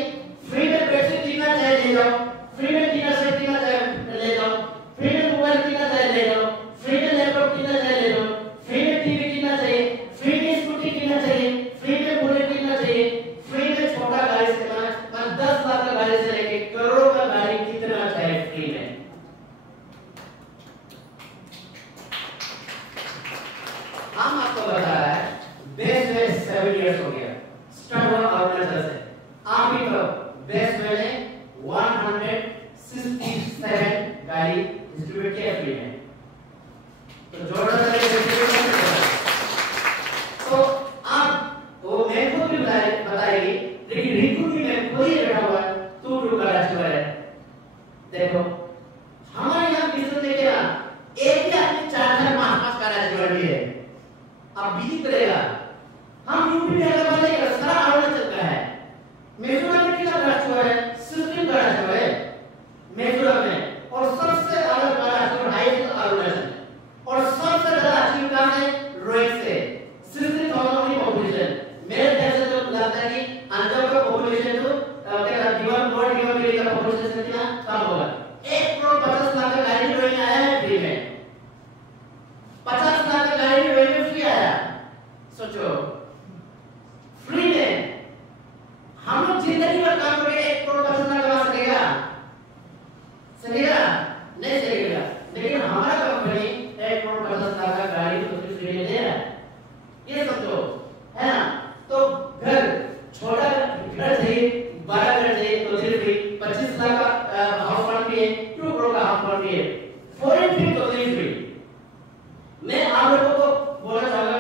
फ्री में बेडशीट कितना चाहिए ले जाओ, फ्री में डीलरशिप कितना चाहिए ले जाओ, फ्री में मोबाइल कितना चाहिए ले जाओ, फ्री में लैपटॉप कितना चाहिए ले जाओ, फ्री में टीवी कितना चाहिए, फ्री में स्कूटी कितना चाहिए, फ्री में बुलेट कितना चाहिए, फ्री में छोटा गाड़ी से मतलब 10 लाख का गाड़ी से लेके करोड़ों का गाड़ी कितना चाहिए फ्री में। हम आपको बता रहा है बेस्ट वे 7 इयर्स हो गया स्टार्ट हुआ अरुणाचल से। आप ही तो बेस्ट वे ने 167 गाड़ी डिस्ट्रीब्यूट किया फ्री में। तो जोड़ा तो आप वो मैं खुद भी बताएगी, लेकिन रिंकू भी मैं खुद ही बैठा हुआ तू का राजकुमार है। देखो हमारे यहाँ बिजनेस में क्या एक ही आदमी 4-5 का राजकुमार भी है। अब बिजी करेगा हम यूपी में अगर बनेगा सारा अरुणाचल का है। मिजोरम में कितना राजकुमार है? 16 का राजकुमार है मिजोरम में, और सबसे अलग का राजकुमार हाईएस्ट अरुणाचल, और सबसे ज्यादा अचीव कहां है? रोहतक से 60,000 की पॉपुलेशन। मेरे ख्याल से जो लगता है कि अंजाव का पॉपुलेशन तो क्या जीवन वर्ल्ड जीवन के लिए पॉपुलेशन कितना कम होगा। 1 करोड़ 50 लाख का गाड़ी रोहतक आया है फ्री में, 50 लाख का गाड़ी रोहतक में फ्री आया। सोचो फ्री में हम लोग जिंदगी भर काम करके 1 करोड़ 50 लाख कमा सकेगा? सकेगा? नहीं सकेगा। लेकिन हमारा कंपनी 1 करोड़ 50 लाख का गाड़ी तो फ्री में दे रहा है, ये समझो, है ना? तो घर छोटा घर चाहिए, बड़ा घर चाहिए तो फ्री, 25 लाख का हाउस फंड भी है, 2 करोड़ का हाउस फंड भी है, फॉरेन ट्रिप तो फ्री। मैं आप लोगों को बोलना चाहूंगा,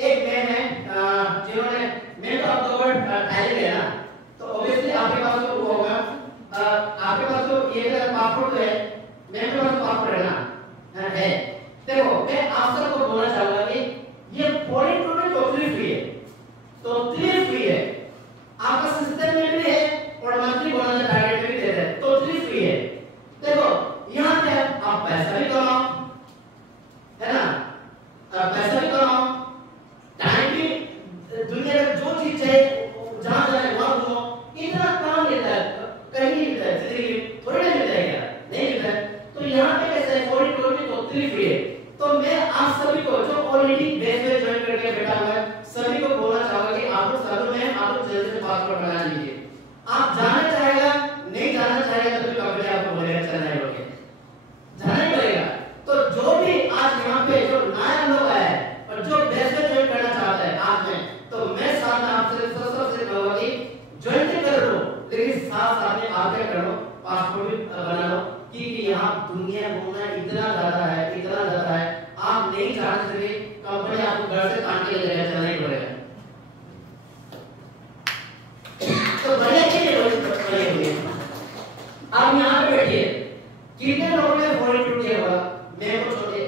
एक मैन है जिन्होंने, मैं तो अब तो थाईलैंड है ना, तो ऑब्वियसली आपके पास तो वो होगा, आपके पास तो ये पासपोर्ट है, मेरे पास पासपोर्ट है ना, है। देखो मैं आप सबको बोलना चाहूंगा कि ये फॉरेन टूर में टोटली फ्री है, टोटली फ्री है, आपका सिस्टम में भी है और मंथली बोनस टारगेट में भी दे रहे हैं, टोटली फ्री है। देखो यहाँ पे आप पैसा भी कमाओ, है ना, पैसा भी कमाओ, टाइम भी, दुनिया में जो चीज चाहिए जहां जाए वहां घूमो, इतना काम लेता है, कहीं नहीं मिलता है, जिंदगी थोड़ी ना मिलता है, क्या नहीं मिलता है। तो यहाँ पे कैसे है? फॉरेन टूर में टोटली फ्री है। तो मैं आप सभी को जो ऑलरेडी बेस में ज्वाइन करके बैठा हुआ है सभी को बोलना चाहूंगा कि आप लोग सालों में आप लोग जल्दी से पासपोर्ट बना लीजिए। आप जाना चाहेगा, नहीं जाना चाहेगा तो कंपनी आपको बोलेगा चलना है, बोले जाना ही पड़ेगा। तो जो भी आज यहाँ पे जो नया लोग आया है और जो बेस में ज्वाइन करना चाहता है आज में, तो मैं साथ में आपसे सबसे कहूंगा कि ज्वाइन तो कर लो, लेकिन साथ में आगे कर लो, पासपोर्ट भी बना लो, क्योंकि यहाँ दुनिया घूमना इतना ज्यादा है, इतना ज्यादा है, आप नहीं जान सकते, कंपनी आपको घर से काट के ले जाएगा, चलना ही पड़ेगा। तो बढ़िया चीज है। आप यहाँ पे बैठिए, कितने लोगों ने फॉरेन टूर किया होगा? मैं को छोटे,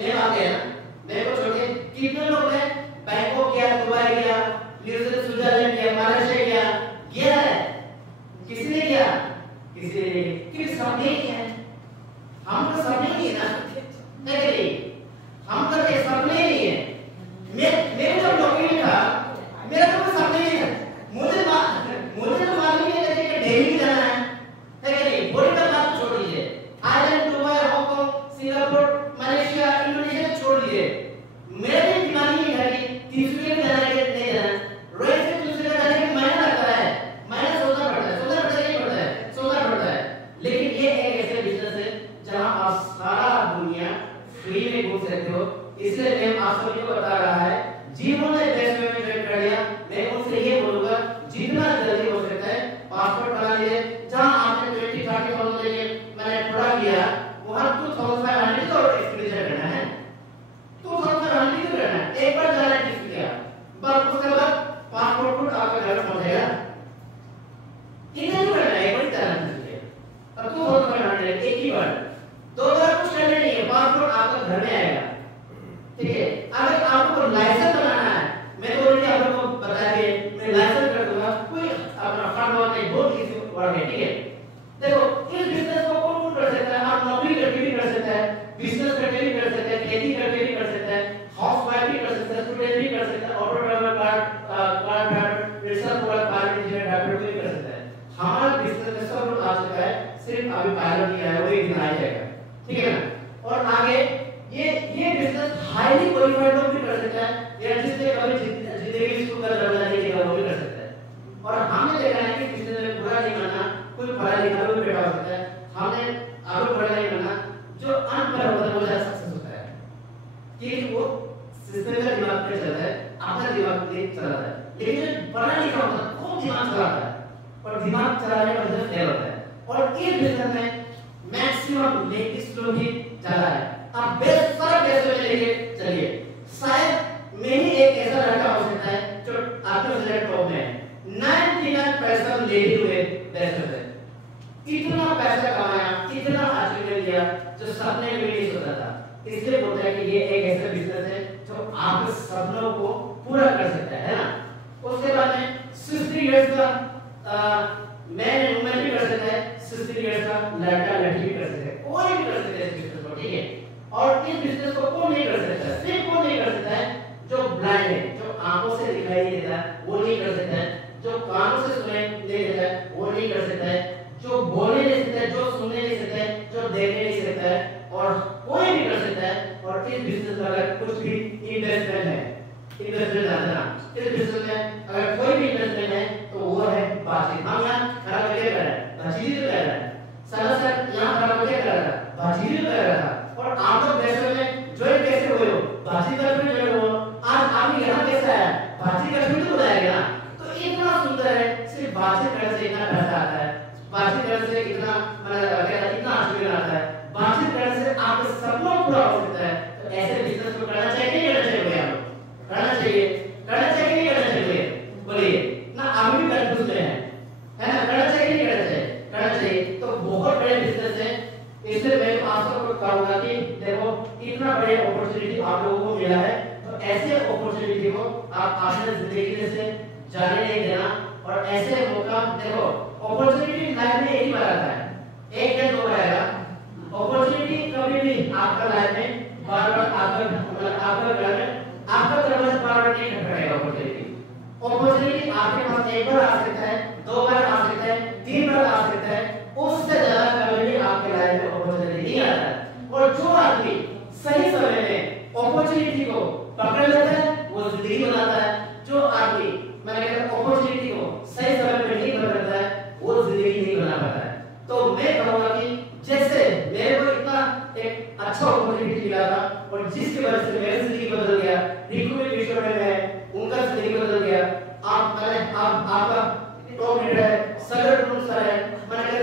मैं आ गया, मैं को छोटे, कितने लोग ने बैंकॉक गया, दुबई गया, न्यूजीलैंड, स्विट्जरलैंड गया, मलेशिया गया, गया है? किसी ने गया? किसी ने नहीं, क्योंकि सब नहीं है, हम तो सब नहीं है ना, सकते हो। इसलिए मैं आप सभी को बता रहा है, जिन्होंने बेस्ट वे में ज्वाइन कर लिया, मैं उनसे ये बोलूंगा जितना जल्दी हो सकता है पासपोर्ट बना लीजिए। जहां आपने 20-30,000 लेके मैंने पूरा किया, वहां 2,500 तो एक्सपेंडिचर करना है, 2,500 तो करना है। एक बार जाना है किया, बस उसके बाद पासपोर्ट को आपका घर पहुंच जाएगा। कितने तो करना है, एक बार जाना है, अब 2,500 एक ही बार, दो बार कुछ करना नहीं है, पासपोर्ट आपका घर में आएगा। ठीक है, अगर आपको लाइसेंस बनाना है, मैं तो ऑलरेडी आप लोगों को बता के मैं लाइसेंस कर दूंगा, कोई अपना फंड वाला एक बहुत इजी वर्ड है। ठीक है, देखो इस बिजनेस को कौन कर सकता है, आप नौकरी करके भी कर सकता है, बिजनेस करके भी कर सकता है, खेती करके भी कर सकता है, हाउसवाइफ भी कर सकता है, स्टूडेंट भी कर सकता है, auto driver, car driver, rickshaw वाला, कार इंजीनियर, डॉक्टर भी कर सकता है। हमारा बिजनेस में सब लोग आ चुका है, सिर्फ अभी पायलट किया है, वो एक दिन आ जाएगा। ठीक है ना, और आगे ये बिजनेस हाईली क्वालिफाइड लोग भी कर सकता है, या जिसने कभी जिंदगी स्कूल का दरवाजा नहीं देखा वो भी कर सकता है। और हमने देखा है कि बिजनेस में बुरा नहीं मानना, कोई पढ़ा लिखा भी बैठा हो सकता है। हमने आगे पढ़ा नहीं मानना, जो अनपढ़ होता है वो ज्यादा सक्सेस होता है, क्योंकि वो सिस्टम का दिमाग पे चलता है, अपना दिमाग पे चलाता है। लेकिन जो पढ़ा लिखा होता है वो दिमाग चलाता है, और दिमाग चलाने का मतलब फेल होता है। और इस बिजनेस में मैक्सिमम लेडीज लोग ही ज्यादा है। आप बेस्ट सारा बेस्ट में लेके चलिए, शायद मैं ही एक ऐसा लड़का हो सकता है जो आपके से टॉप में है। 99% लेडी हुए बेस्ट में, इतना पैसा कमाया, इतना अचीवमेंट किया जो सपने में भी नहीं सोचा था। इसलिए बोलते हैं कि ये एक ऐसा बिजनेस है जो आपके सपनों को पूरा कर सकता है ना। उसके बाद में 60 इयर्स का मैन वुमेन भी कर सकता है, 60 इयर्स का लड़का लड़की भी कर सकता है, कोई भी कर सकता है इस बिजनेस को। ठीक है, और इस बिजनेस को कौन नहीं कर सकता है, सिर्फ कौन नहीं कर सकता है, जो ब्लाइंड है, जो आंखों से दिखाई नहीं देता वो नहीं कर सकता है, जो कानों से सुनाई नहीं देता है वो नहीं कर सकता है, जो बोलने नहीं सकता है, जो सुनने नहीं सकता है, जो देखने नहीं सकता है, और कोई भी कर सकता है। और इस बिजनेस में अगर कुछ भी इन्वेस्टमेंट है, इन्वेस्टमेंट जानना, इस बिजनेस में अगर कोई भी इन्वेस्टमेंट है तो वो है बातचीत। हम यहाँ खड़ा करके कर रहे हैं, बातचीत कर रहे हैं, सर यहाँ खड़ा करके कर रहा है, बातचीत कर रहा था। और आप लोग देशों में ज्वाइन कैसे हुए हो, बातचीत करके ज्वाइन हो। आज आप यहाँ कैसा है, बातचीत करके तो बताया गया। तो इतना सुंदर है, सिर्फ बातचीत करने से इतना पैसा आता है, बातचीत करने से इतना इतना आशीर्वाद आता है, बातचीत करने से आपके सपनों पूरा हो सकता है। तो ऐसे बिजनेस को करना चाहिए नहीं करना चाहिए भैया, करना चाहिए, करना चाहिए नहीं करना चाहिए, बोलिए ना। आप भी कंफ्यूज हैं, है ना, करना चाहिए नहीं करना चाहिए, करना चाहिए। तो बहुत बड़े बिजनेस है, इसलिए मैं आप सबको कहूंगा कि देखो इतना बड़े अपॉर्चुनिटी आप लोगों को मिला है, तो ऐसे अपॉर्चुनिटी को आप अपने जिंदगी से जाने नहीं देना। और ऐसे मौका देखो, अपॉर्चुनिटी लाइफ में एक ही बार आता है, एक या दो बार आएगा। अपॉर्चुनिटी कभी भी आपका लाइफ में बार-बार आपका घर में आपका दरवाजा बार-बार नहीं खटखटाएगा। अपॉर्चुनिटी आपके पास एक बार आ सकता है, दो बार आ सकता है, 3 बार आ सकता है, उससे ज्यादा कभी भी आपके लाइफ में अपॉर्चुनिटी नहीं आता है। और जो आदमी सही समय में अपॉर्चुनिटी को पकड़ लेता है वो जिंदगी बनाता है। जो आदमी मैंने कहता अपॉर्चुनिटी को सही समय में नहीं पकड़ता है वो जिंदगी नहीं बना पाता है। तो मैं कहूंगा कि जैसे मेरे को इतना एक अच्छा अपॉर्चुनिटी मिला था और जिसकी वजह से मेरी जिंदगी बदल गया, रिकू में विश्व में है उनका जिंदगी बदल गया। आपका टॉप लीडर है, सगर ग्रुप सर है, मैंने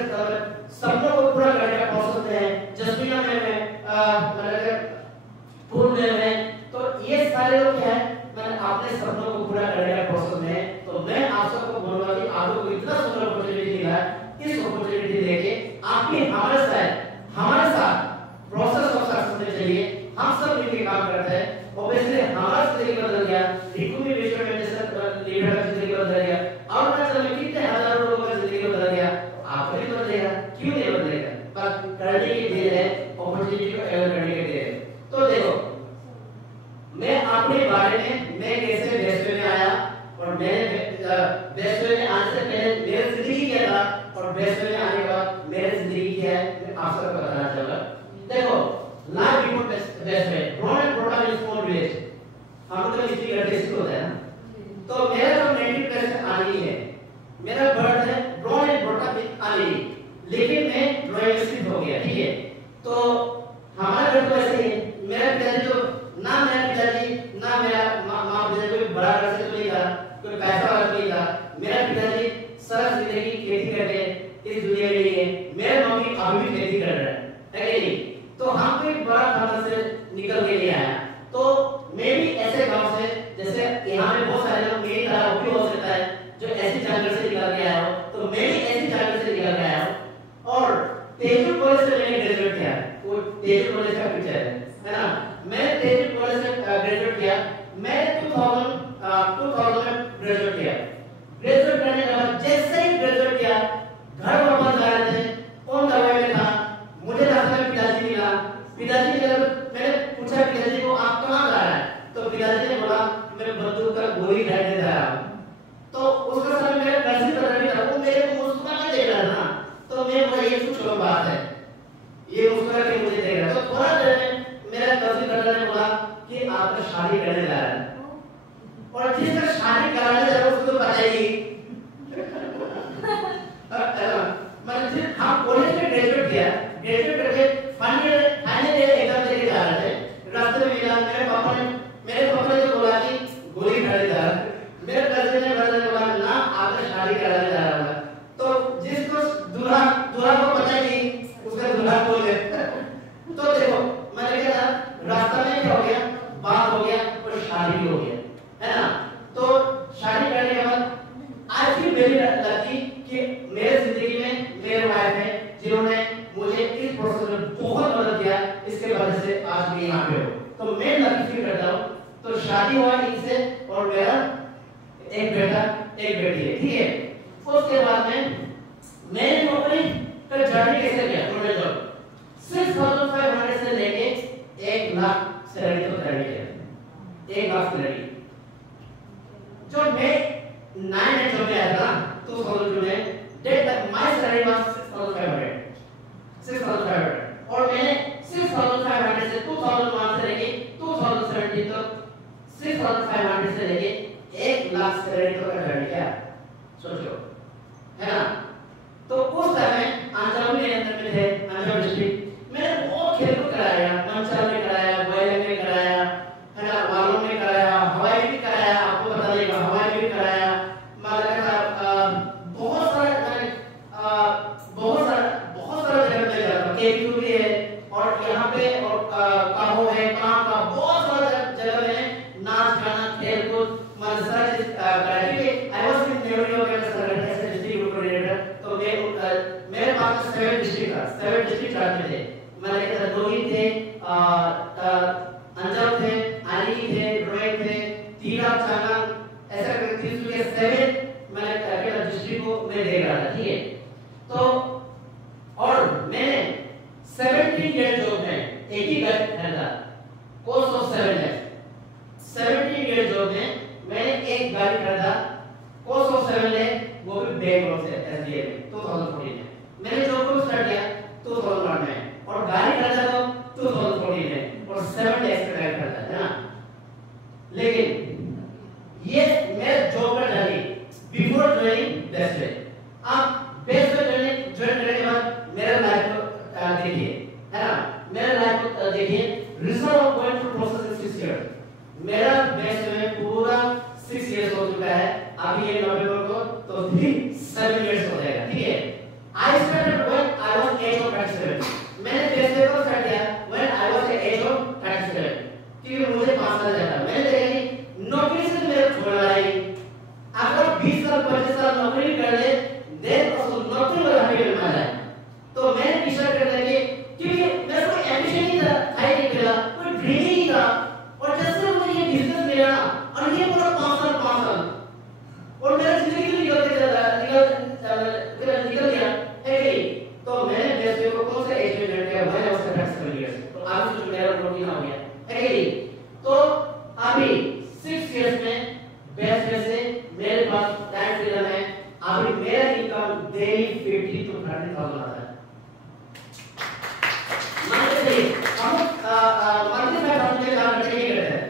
सपनों को पूरा करने का प्रोसेस में है, जसमीना में मैंने पूर्ण में है। तो ये सारे लोग क्या है, मैंने अपने सपनों को पूरा करने का प्रोसेस में है। तो मैं आप सबको बोलूंगा कि आप लोगों को इतना सुंदर अपॉर्चुनिटी मिला है, इस अपॉर्चुनिटी लेके आप भी हमारे साथ प्रोसेस ऑफ सक्सेस में चलिए। हम सब मिलकर काम करते हैं, ऑब्वियसली हमारा जिंदगी बदल गया, रिकू में विश्व में जैसे लीडर का जिंदगी बदल गया, और अरुणाचल में कितने हजारों लोगों का जिंदगी बदल गया, तो आपका भी बदलेगा, क्यों नहीं बदलेगा? पर करने की देर है, अपॉर्चुनिटी को अवेल करने की देर है। तो देखो मैं अपने बारे में मैं कैसे बेस्ट में आया, और मैंने बेस्ट में आने से पहले मेरी जिंदगी क्या था, और बेस्ट में आने के बाद मेरी जिंदगी क्या है, मैं आप सबको बताना चाहूंगा। देखो लाइफ बिफोर बेस्ट में born and brought up in small village, हम तो इसी का डिस्ट्रिक्ट होता है ना। तो मेरा जो नेटिव प्लेस आनी है, मेरा बर्थ है born and brought up in आनी, लेकिन मैं रॉयल स्ट्रीट हो गया। ठीक है, तो हमारा घर तो ऐसे ही, मेरा पिताजी जो पिताजी मैंने पूछा पिताजी को आप कहाँ जा रहे हैं? तो पिताजी ने बोला मैं बंदूक का गोली ढालने जा रहा हूँ। तो उसके समय मेरा कजिन ब्रदर भी था, वो मेरे को मुस्कुरा के देख रहा था। तो मैं बोला ये कुछ और बात है, ये मुस्कुरा के मुझे देख रहा। तो थोड़ा देर में मेरा कजिन ब्रदर ने बोला कि आपका शादी करने जा रहा है, और जिसका शादी कराने जा रहा है उसको पता ही मतलब हम कॉलेज में ग्रेजुएट किया, ग्रेजुएट करके फाइनल ईयर एग्जाम देके जा रहे थे। रास्ते में मिला मेरे पापा ने तो बोला कि गोली ढालने जा रहा है। मेरे कजिन ने ब्रदर ने बोला ना आपका शादी कराने जा रहा है। तो जिसको दूल्हा को पता ही नहीं उसका दूल्हा बोल गए। तो देखो मैंने क्या था, रास्ता में क्या हो गया, बात हो गया और शादी भी हो गया, है ना। तो शादी करने के बाद आई फील वेरी लकी कि मेरे जिंदगी में मेरे वाइफ है जिन्होंने मुझे इस प्रोसेस में बहुत मदद किया, इसके वजह से आज मैं यहाँ पे हूँ। तो मैं लकी फील करता हूँ। तो शादी हुआ इनसे और मेरा एक बेटा एक बेटी है, ठीक है। उसके बाद में मैंने नौकरी का जर्नी कैसे किया, गवर्नमेंट जॉब 6500 से लेके 1 लाख सैलरी तक जर्नी किया, 1 लाख सैलरी। जो मैं 9 जॉब में आया था 2002 में, that my salary was 6,500 और मैंने 6,500 से 2001 से लेके 2017 तक 6,500 से लेके 1 लाख सैलरी तक का जर्नी किया, सोचो, है ना। तो उस समय अंजाम में अंदर में थे, अंजाम डिस्ट्रिक्ट मैंने बहुत खेल को कराया, मंचाल में कराया, बॉयलर में कराया, है ना, वालों में कराया, हवाई में भी कराया, आपको बता देगा हवाई में भी कराया, बहुत सारा जगह पे जाता, केपी भी है और यहाँ पे और काहो है, काम का बहुत सारा जगह में नाच गाना खेल कूद सारा चीज कराया। क्योंकि I was in New York as a district coordinator. तो मेरे पास 7 डिस्ट्रिक्ट था, 7 डिस्ट्रिक्ट रहते थे। मैंने कहता लोहित थे, अंजाम थे, आली थे, रोहत थे, तीरा चांगलांग, ऐसा करके 30 के 7 मैंने कहता डिस्ट्रिक्ट को मैं देख रहा था, ठीक है। तो और मैंने 17 ईयर जॉब में एक ही घर था, course of 7 years, 17 year job में मैंने एक गाड़ी खरीदा, कोर्स ऑफ 7 इयर्स, वो भी बैंगलोर से एसडीए में 2014 में। मैंने जॉब को स्टार्ट किया 2001 में और गाड़ी खरीदा तो 2014 में और 7 इयर्स का गाड़ी खरीदा, है ना। लेकिन ये मेरा जॉब का journey before joining best way. आप बेस्ट वे ज्वाइन करने के बाद मेरा लाइफ को देखिए, है ना, मेरा लाइफ को देखिए, result of going through process in 6 years. मेरा बेस्ट में पूरा 6 इयर्स हो चुका है, अभी ये नवंबर को तो 7 इयर्स हो जाएगा, ठीक है। I started when I was age of 37। मैंने बेस्ट वे को स्टार्ट किया when I was age of 37, क्योंकि मुझे 5 साल ज्यादा मैंने देखा कि नौकरी से मेरा छोड़ना है। अगर 20 साल 25 साल नौकरी कर ले देन also नौकरी वाला हमें मिलना है। तो मैंने डिसाइड कर लिया कि क्योंकि मेरे को एम्बिशन नहीं था, हाई नहीं मिला, कोई ड्रीम नहीं था, और जैसे मुझे ये बिजनेस मिला ना और ये पूरा 5 साल और मेरा जिंदगी निकल गया है। तो मैंने बेस्ट को कौन सा एज में जॉइन किया, मैंने उससे 37 इयर्स, तो आगे जो मेरा रूटीन हो गया है। तो अभी 6 इयर्स में बेस्ट में से मेरे पास टाइम फ्रीडम है। अभी मेरा इनकम डेली 50 to 30,000 आता है। मंथली हम मंथली 5,000 के काम करते ही करते हैं,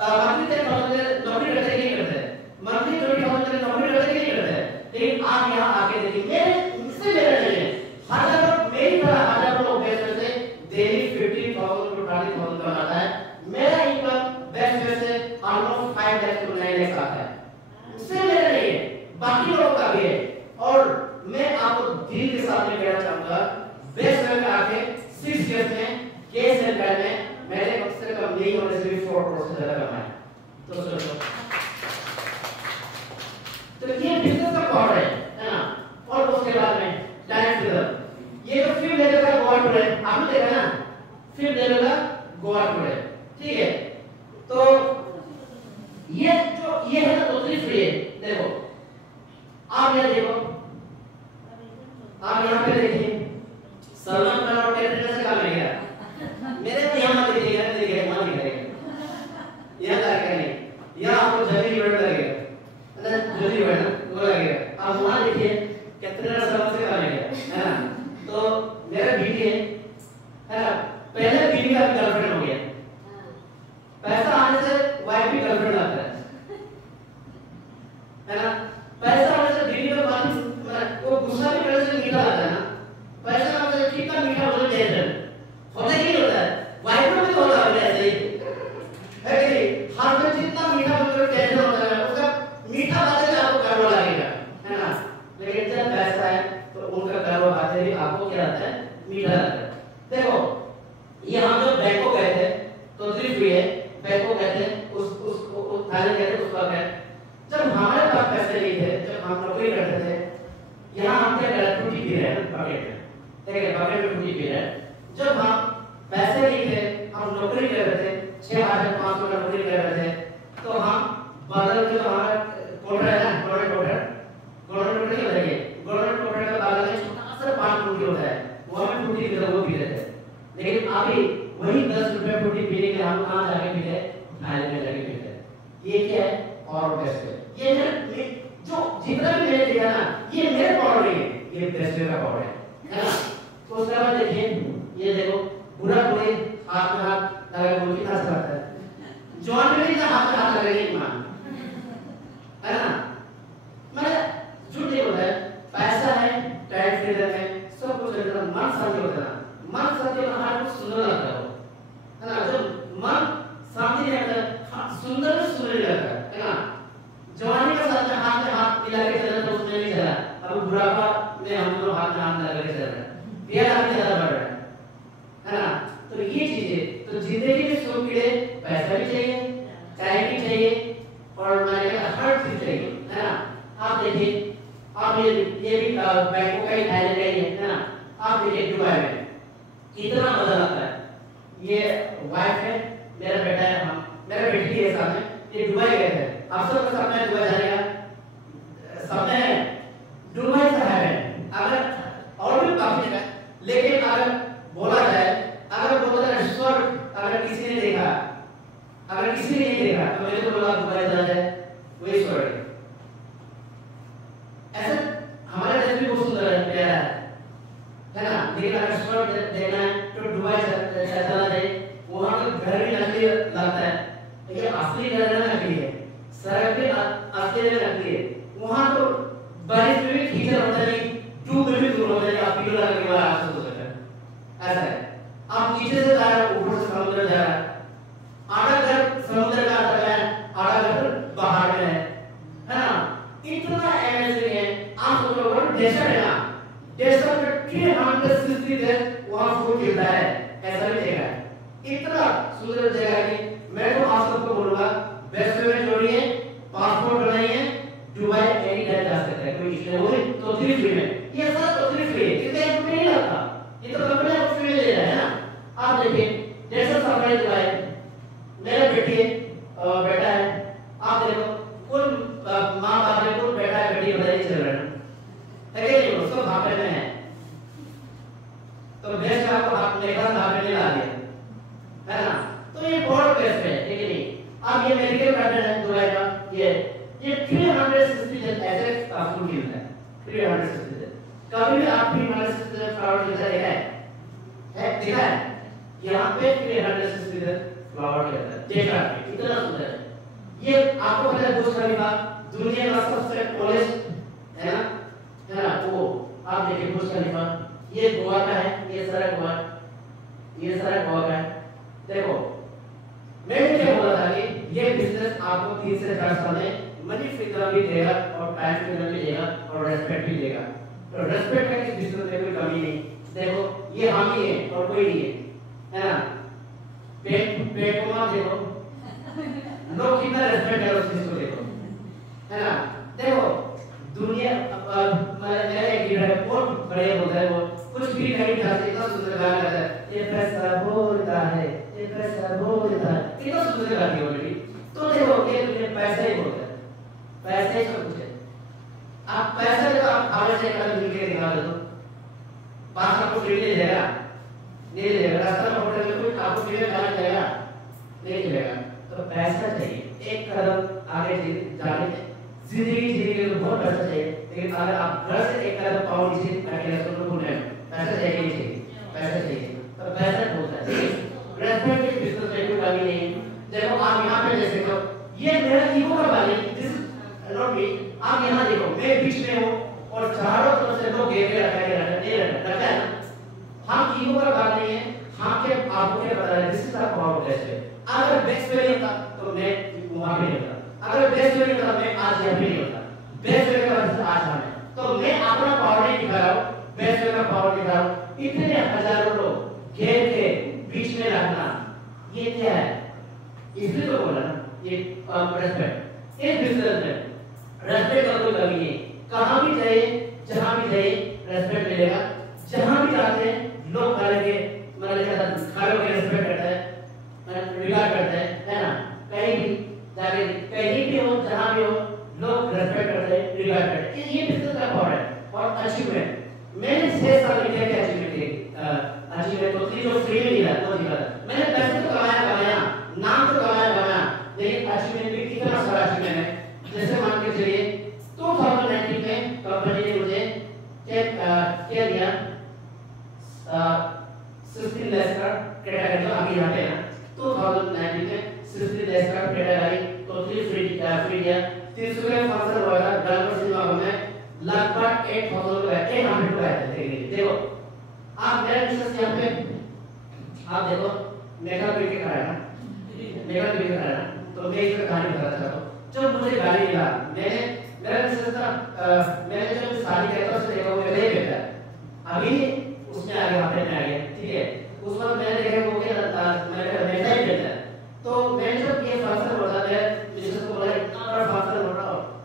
मंथली 10,000 नौकरी करते ही करते हैं, मंथली 20,000 नौकरी करते ही करते हैं। लेकिन आप यहाँ आके देखिए मेरा नहीं है, हजार मेरी तरह हजारों लोग बेस्ट से डेली 50,000 to 30,000 कमाता है। मेरा इनकम बेस्ट से ऑलमोस्ट 5 लाख to 9 लाख आता है। इससे मेरा नहीं है, बाकी लोगों का भी है। और मैं आपको दिल के साथ में कहना चाहूंगा, बेस्ट में आके 6 इयर्स में केस एंड में मैंने कम से कम नहीं होने से भी 4 करोड़ से ज्यादा कमाया। तो सोचो, तो ये बिजनेस का पावर है ना। और उसके बाद में डायरेक्ट फ्रीडम, ये तो फील्ड लेवल का गोवा टूर है, आपने देखा ना, फील्ड लेवल का गोवा टूर है, ठीक है। तो ये है ना दूसरी फ्री है। देखो आप यहाँ देखो, आप यहाँ पे देखिए, सलमान खान और कैटरीना से काम नहीं गया। फ्री है, बैंकों कहते हैं उस थाईलैंड कहते हैं उसका है। जब हमारे पास पैसे नहीं थे, जब हम नौकरी करते थे, यहाँ हम क्या कर रहे टूटी पी रहे हैं पॉकेट में, ठीक है, पॉकेट में टूटी पी रहे हैं। जब हम पैसे नहीं थे, हम नौकरी कर रहे थे, 6,500 का नौकरी कर रहे थे, तो हम बगल में जो हमारा क्वार्टर है ना, गवर्नमेंट क्वार्टर नहीं होता है, गवर्नमेंट क्वार्टर का बगल में छोटा सा 5 टूटी होता है, वहाँ पे टूटी पी वो पी रहे थे। लेकिन अभी वही 10 रुपए टूटी पीने के हम कहाँ जाके पी रहे, थाईलैंड में जाके पी रहे। ये क्या है? और बेस्ट है। ये जो जितना भी मैंने लिया ना, ये मेरे पावर नहीं है, ये बेस्ट का पावर है ना। तो उसके बाद देखिए, ये देखो पूरा पूरे हाथ में हाथ लगा बोल कितना अच्छा लगता है। जॉन में भी हाथ में हाथ लगा नहीं मान, है ना। मैं झूठ नहीं बोलता है, पैसा है, टाइम फ्रीडम है, सब कुछ है, मन शांति होता है। मन शांति होना हर कुछ सुंदर लगता है ना। जब मन शांति नहीं रहता, सुंदर तो सुंदर ही लगता है ना। जवानी का साथ में हाथ मिला के चलना तो उसमें नहीं चला, अब बुढ़ापा में हम लोग हाथ में हाथ लगा के चल रहे हैं, प्यार आगे ज्यादा बढ़ रहा है ना। तो ये चीजें, तो जिंदगी में सुख के लिए पैसा भी चाहिए, टाइम भी चाहिए, और मैंने कहा हर चीज चाहिए, है ना। आप देखिए, आप ये भी बैंकों का ही थाईलैंड का ही है ना। आप देखिए दुबई में कितना मजा आता है। ये वाइफ है, मेरा बेटा है, हम मेरा बेटी है साथ में, ये दुबई गए थे। आप सब का सपना है दुबई जाने का, सपना है दुबई से है। अगर और भी काफी जगह, लेकिन अगर बोला जाए, अगर बोला जाए स्वर्ग, अगर किसी ने देखा, अगर किसी ने नहीं देखा, तो मैंने तो बोला दुबई जाना जाए, वही स्वर्ग है। ऐसा हमारा देश भी बहुत सुंदर है, प्यारा है ना। लेकिन अगर स्वर्ग देखना है तो दुबई चला जाए, वहाँ का घर भी नकली लगता है, ये असली घर ना नकली है, सड़क भी असली नकली है। वहाँ तो बारिश में भी कीचड़ होता नहीं, धूप में भी धूल होता है, आप पीलो लगा के बाहर आ सकते हैं। ऐसा है, आप नीचे से जा रहे हो, ऊपर से समुद्र जा रहा है, आधा घर समुद्र का आता है, आधा घर बाहर में है ना। इतना अमेजिंग है। आप सोचो डेजर्ट है ना, डेजर्ट में 360 डेज वहाँ फूल खिलता है, ऐसा भी जगह है, इतना सुंदर जगह है कि मैं तो आप सबको बोलूंगा बेस्ट में जोड़िए, पासपोर्ट बनाइए, दुबई एनी टाइम जा सकते हैं, कोई इश्यू नहीं, तो फ्री में, ये सब तो फ्री है, इसमें एक रुपया नहीं लगता, ये तो कंपनी आपको फ्री में दे रहा है ना। आप देखिए जैसा सफाई दुबई, मेरा बेटी है, बेटा है, आप देखो कुल माँ बाप ने कुल बेटा है बेटी पता नहीं चल रहा है कि नहीं, उसको भापे में है, तो बेस्ट आपको हाथ में एक भापे में ला दिया, है ना। तो ये बहुत बेस्ट है, ठीक है नहीं। अब ये मेडिकल गार्डन है दुबई का, ये 360 ऐसे फूल खिलता है, 360। कभी भी आप 360 फ्लावर खिलता देखा है, यहाँ पे 360 फ्लावर खिलता है, देखा है, इतना सुंदर है। ये आपको पता है बुर्ज खलीफा दुनिया का सबसे टॉलेस्ट है ना, वो आप देखिए बुर्ज खलीफा, ये गोवा का है, ये सारा गोवा का है। देखो मैंने क्या बोला था कि ये बिजनेस आपको 3 से 4 साल में मनी फ्रीडम भी देगा और टाइम फ्रीडम भी देगा और रेस्पेक्ट भी देगा। तो रेस्पेक्ट का इस बिजनेस में कोई कमी नहीं। देखो ये हम ही है और कोई नहीं है ना। पेट को मत देखो, लोग कितना रेस्पेक्ट है उस चीज को देखो, है ना। देखो दुनिया मेरा एक लीडर है, बहुत बढ़िया बोलता है, वो कुछ भी नहीं चाहते, इतना सुंदर गाना गाता है, ये पैसा बोलता है, ये पैसा बोलता है, इतना सुंदर गाती है ऑलरेडी। तो देखो ये पैसा ही बोलता है, पैसा ही सब कुछ है। आप पैसा तो आप आगे से कल मिल के दिखा दो, पास आपको फ्री ले जाएगा, नहीं ले जाएगा, रास्ता में होटल में कोई आपको फ्री में खाना जाएगा, नहीं मिलेगा। तो पैसा चाहिए, एक कदम आगे जाने जिंदगी जीने के लिए बहुत पैसा चाहिए। लेकिन अगर आप घर से एक कदम पाओ नीचे अकेले तो भूल रहे हो, पैसा चाहिए, पैसा चाहिए, तो पैसा होता है। रेस्पेक्ट के बिजनेस में कोई कमी नहीं। देखो आप यहाँ पे जैसे तो ये मेरा ईगो का बात है, दिस इज नॉट मी। आप यहाँ देखो मैं बीच में हूँ और चारों तरफ से लोग घेर के रखा है ना। हम ईगो का बात नहीं है, हम के आपको क्या पता है, this is a power best. अगर बेस्ट वे होता तो मैं वहाँ पे नहीं होता, अगर बेस्ट वे होता मैं आज यहाँ पे नहीं होता। बेस्ट वे का मतलब आज हम हैं, तो मैं अपना पावर नहीं दिखा रहा हूँ, बेस्ट वे का पावर दिखा रहा हूँ। इतने हजारों लोग घेर के बीच में रखना, ये क्या है? इसलिए तो बोला ना ये रेस्पेक्ट। एक बिजनेस में रेस्पेक्ट का कोई कमी नहीं, कहाँ भी जाइए जहाँ भी जाइए रेस्पेक्ट मिलेगा। जहाँ भी जाते हैं लोग खड़े के मतलब खड़े होकर रेस्पेक्ट करते हैं, रिगार्ड करते हैं, है ना। कहीं भी जाके कहीं भी हो जहाँ भी हो लोग रेस्पेक्ट करते हैं, रिगार्ड करते हैं। ये बिजनेस का पावर है। और अचीवमेंट मैंने 6 साल में क्या अचीवमेंट किया, अचीवमेंट तो जो फ्री में मिला वो दिखा। मैंने पैसे तो कमाया, नाम तो कमाया, लेकिन अचीवमेंट भी कितना सारा अचीवमेंट है। जैसे मान के चलिए 2019 में कंपनी ने मुझे क्या दिया, 16 लाख का कैटेगरी जो अभी यहाँ पे है 2019 में 16 लाख का कैटेगरी तो 3 फ्री दिया। 300 के फंक्शन वगैरह ग्रामीण सिनेमा में लगभग 800 रुपए देखो। आप मेरा बिजनेस यहाँ पे आप देखो मेगा बिल्डिंग का है ना, मेगा बिल्डिंग का है ना, तो मैं इसका कहानी बताना चाहता हूँ। जब मुझे गाड़ी मिला मैंने मेरा बिजनेस था, मैंने जब शादी किया था उससे देखा वो मेरे ही बेटा अभी उसमें आगे वहाँ पे आ गया, ठीक है। उस वक्त मैंने देखा वो क्या मेरा बेटा ही बेटा। तो मैंने जब ये फंक्शन हो रहा है बिजनेस को बोला इतना बड़ा फंक्शन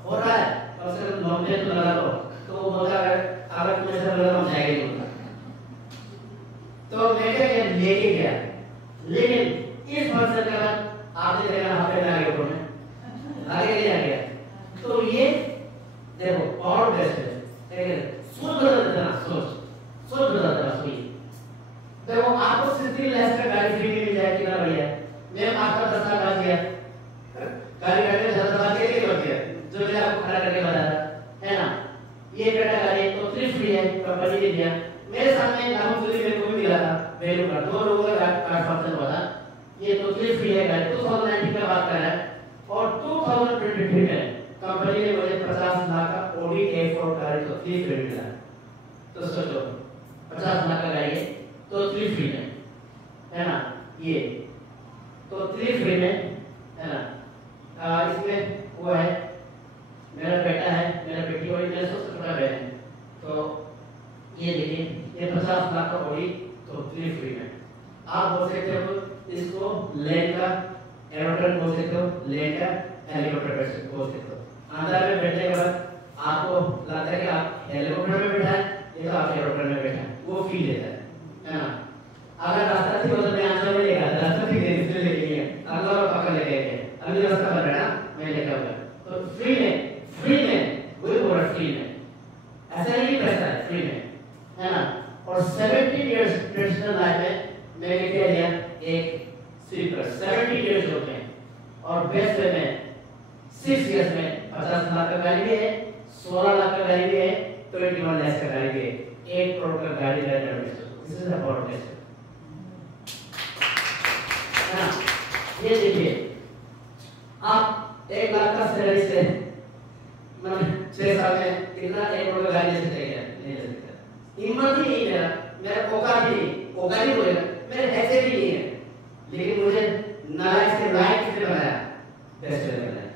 हो रहा है कम से कम 9 महीने तो लगा लो, तो वो बोला अगर तुम्हें सब लगा हम जाएंगे नहीं। तो मैं क्या लेके गया, लेकिन इस फंक्शन के बाद आपने देखा हफ्ते में आगे बढ़ना आगे नहीं आ गया। तो ये देखो और बेस्ट है, सोच बदल देना, सोच बदल देना। देखो आपको 16 लाख का गाड़ी फ्री में मिल जाए कितना बढ़िया। मैं आपका 10 साल बाद गया गाड़ी करने ज्यादा बात के लिए कर दिया जो मैंने आपको खड़ा करके बताया है ना। ये बेटा गाड़ी तो 3 फ्री है, कंपनी ने दिया। मेरे सामने नाम सुनी मेरे को भी मिला था वैल्यू का 2 लोगों का कार्ड फंक्शन हुआ था। ये तो 3 फ्री है गाड़ी 2019 का बात कर रहा है। और 2023 में कंपनी ने मुझे 50 लाख का Audi A4 गाड़ी तो 3 फ्री मिला। तो सोचो 50 लाख का गाड़ी है तो 3 फ्री है ना। ये तो 3 फ्री में है ना। इसमें वो है मेरा बेटा है, मेरा बेटी और मेरा सबसे छोटा बहन है। तो ये देखिए ये 50 लाख का Audi तो 3 फ्री में। आप बोल सकते हो इसको लैंड का एरोप्लेन बोल सकते हो, लैंड का हेलीकॉप्टर बोल सकते हो। अंदर में बैठने के बाद आपको लगता है कि आप हेलीकॉप्टर में बैठा है या तो आप एरोप्लेन में बैठा है, वो फील देता है ना। अगर रास्ता ठीक होता मैं आंसर में लेगा, रास्ता ठीक है इसलिए लेके गया, अगला पकड़ लेके गए, अभी रास्ता बन रहा है मैं लेके आऊंगा। तो फ्री में वही बोल रहा फ्री में, ऐसा नहीं पैसा है फ्री में है ना। और 17 इयर्स प्रोफेशनल लाइफ में मैंने क्या लिया एक स्वीपर 70 इयर्स होते हैं। और बेस्ट में 6 इयर्स में 50 लाख का गाड़ी भी है, 16 लाख का गाड़ी भी है, 21 लाख का गाड़ी भी है, 1 करोड़ का गाड़ी है। दिस इज अबाउट दिस है ना। ये देखिए आप 1 लाख का सैलरी से मतलब 6 साल में कितना 1 करोड़ का गाड़ी ले सकते हैं? नहीं ले सकते। हिम्मत ही नहीं है मेरा, औकात ही बोलेगा मेरे ऐसे भी नहीं है। लेकिन मुझे नालायक से लायक किसने बनाया? बेस्ट ने बनाया।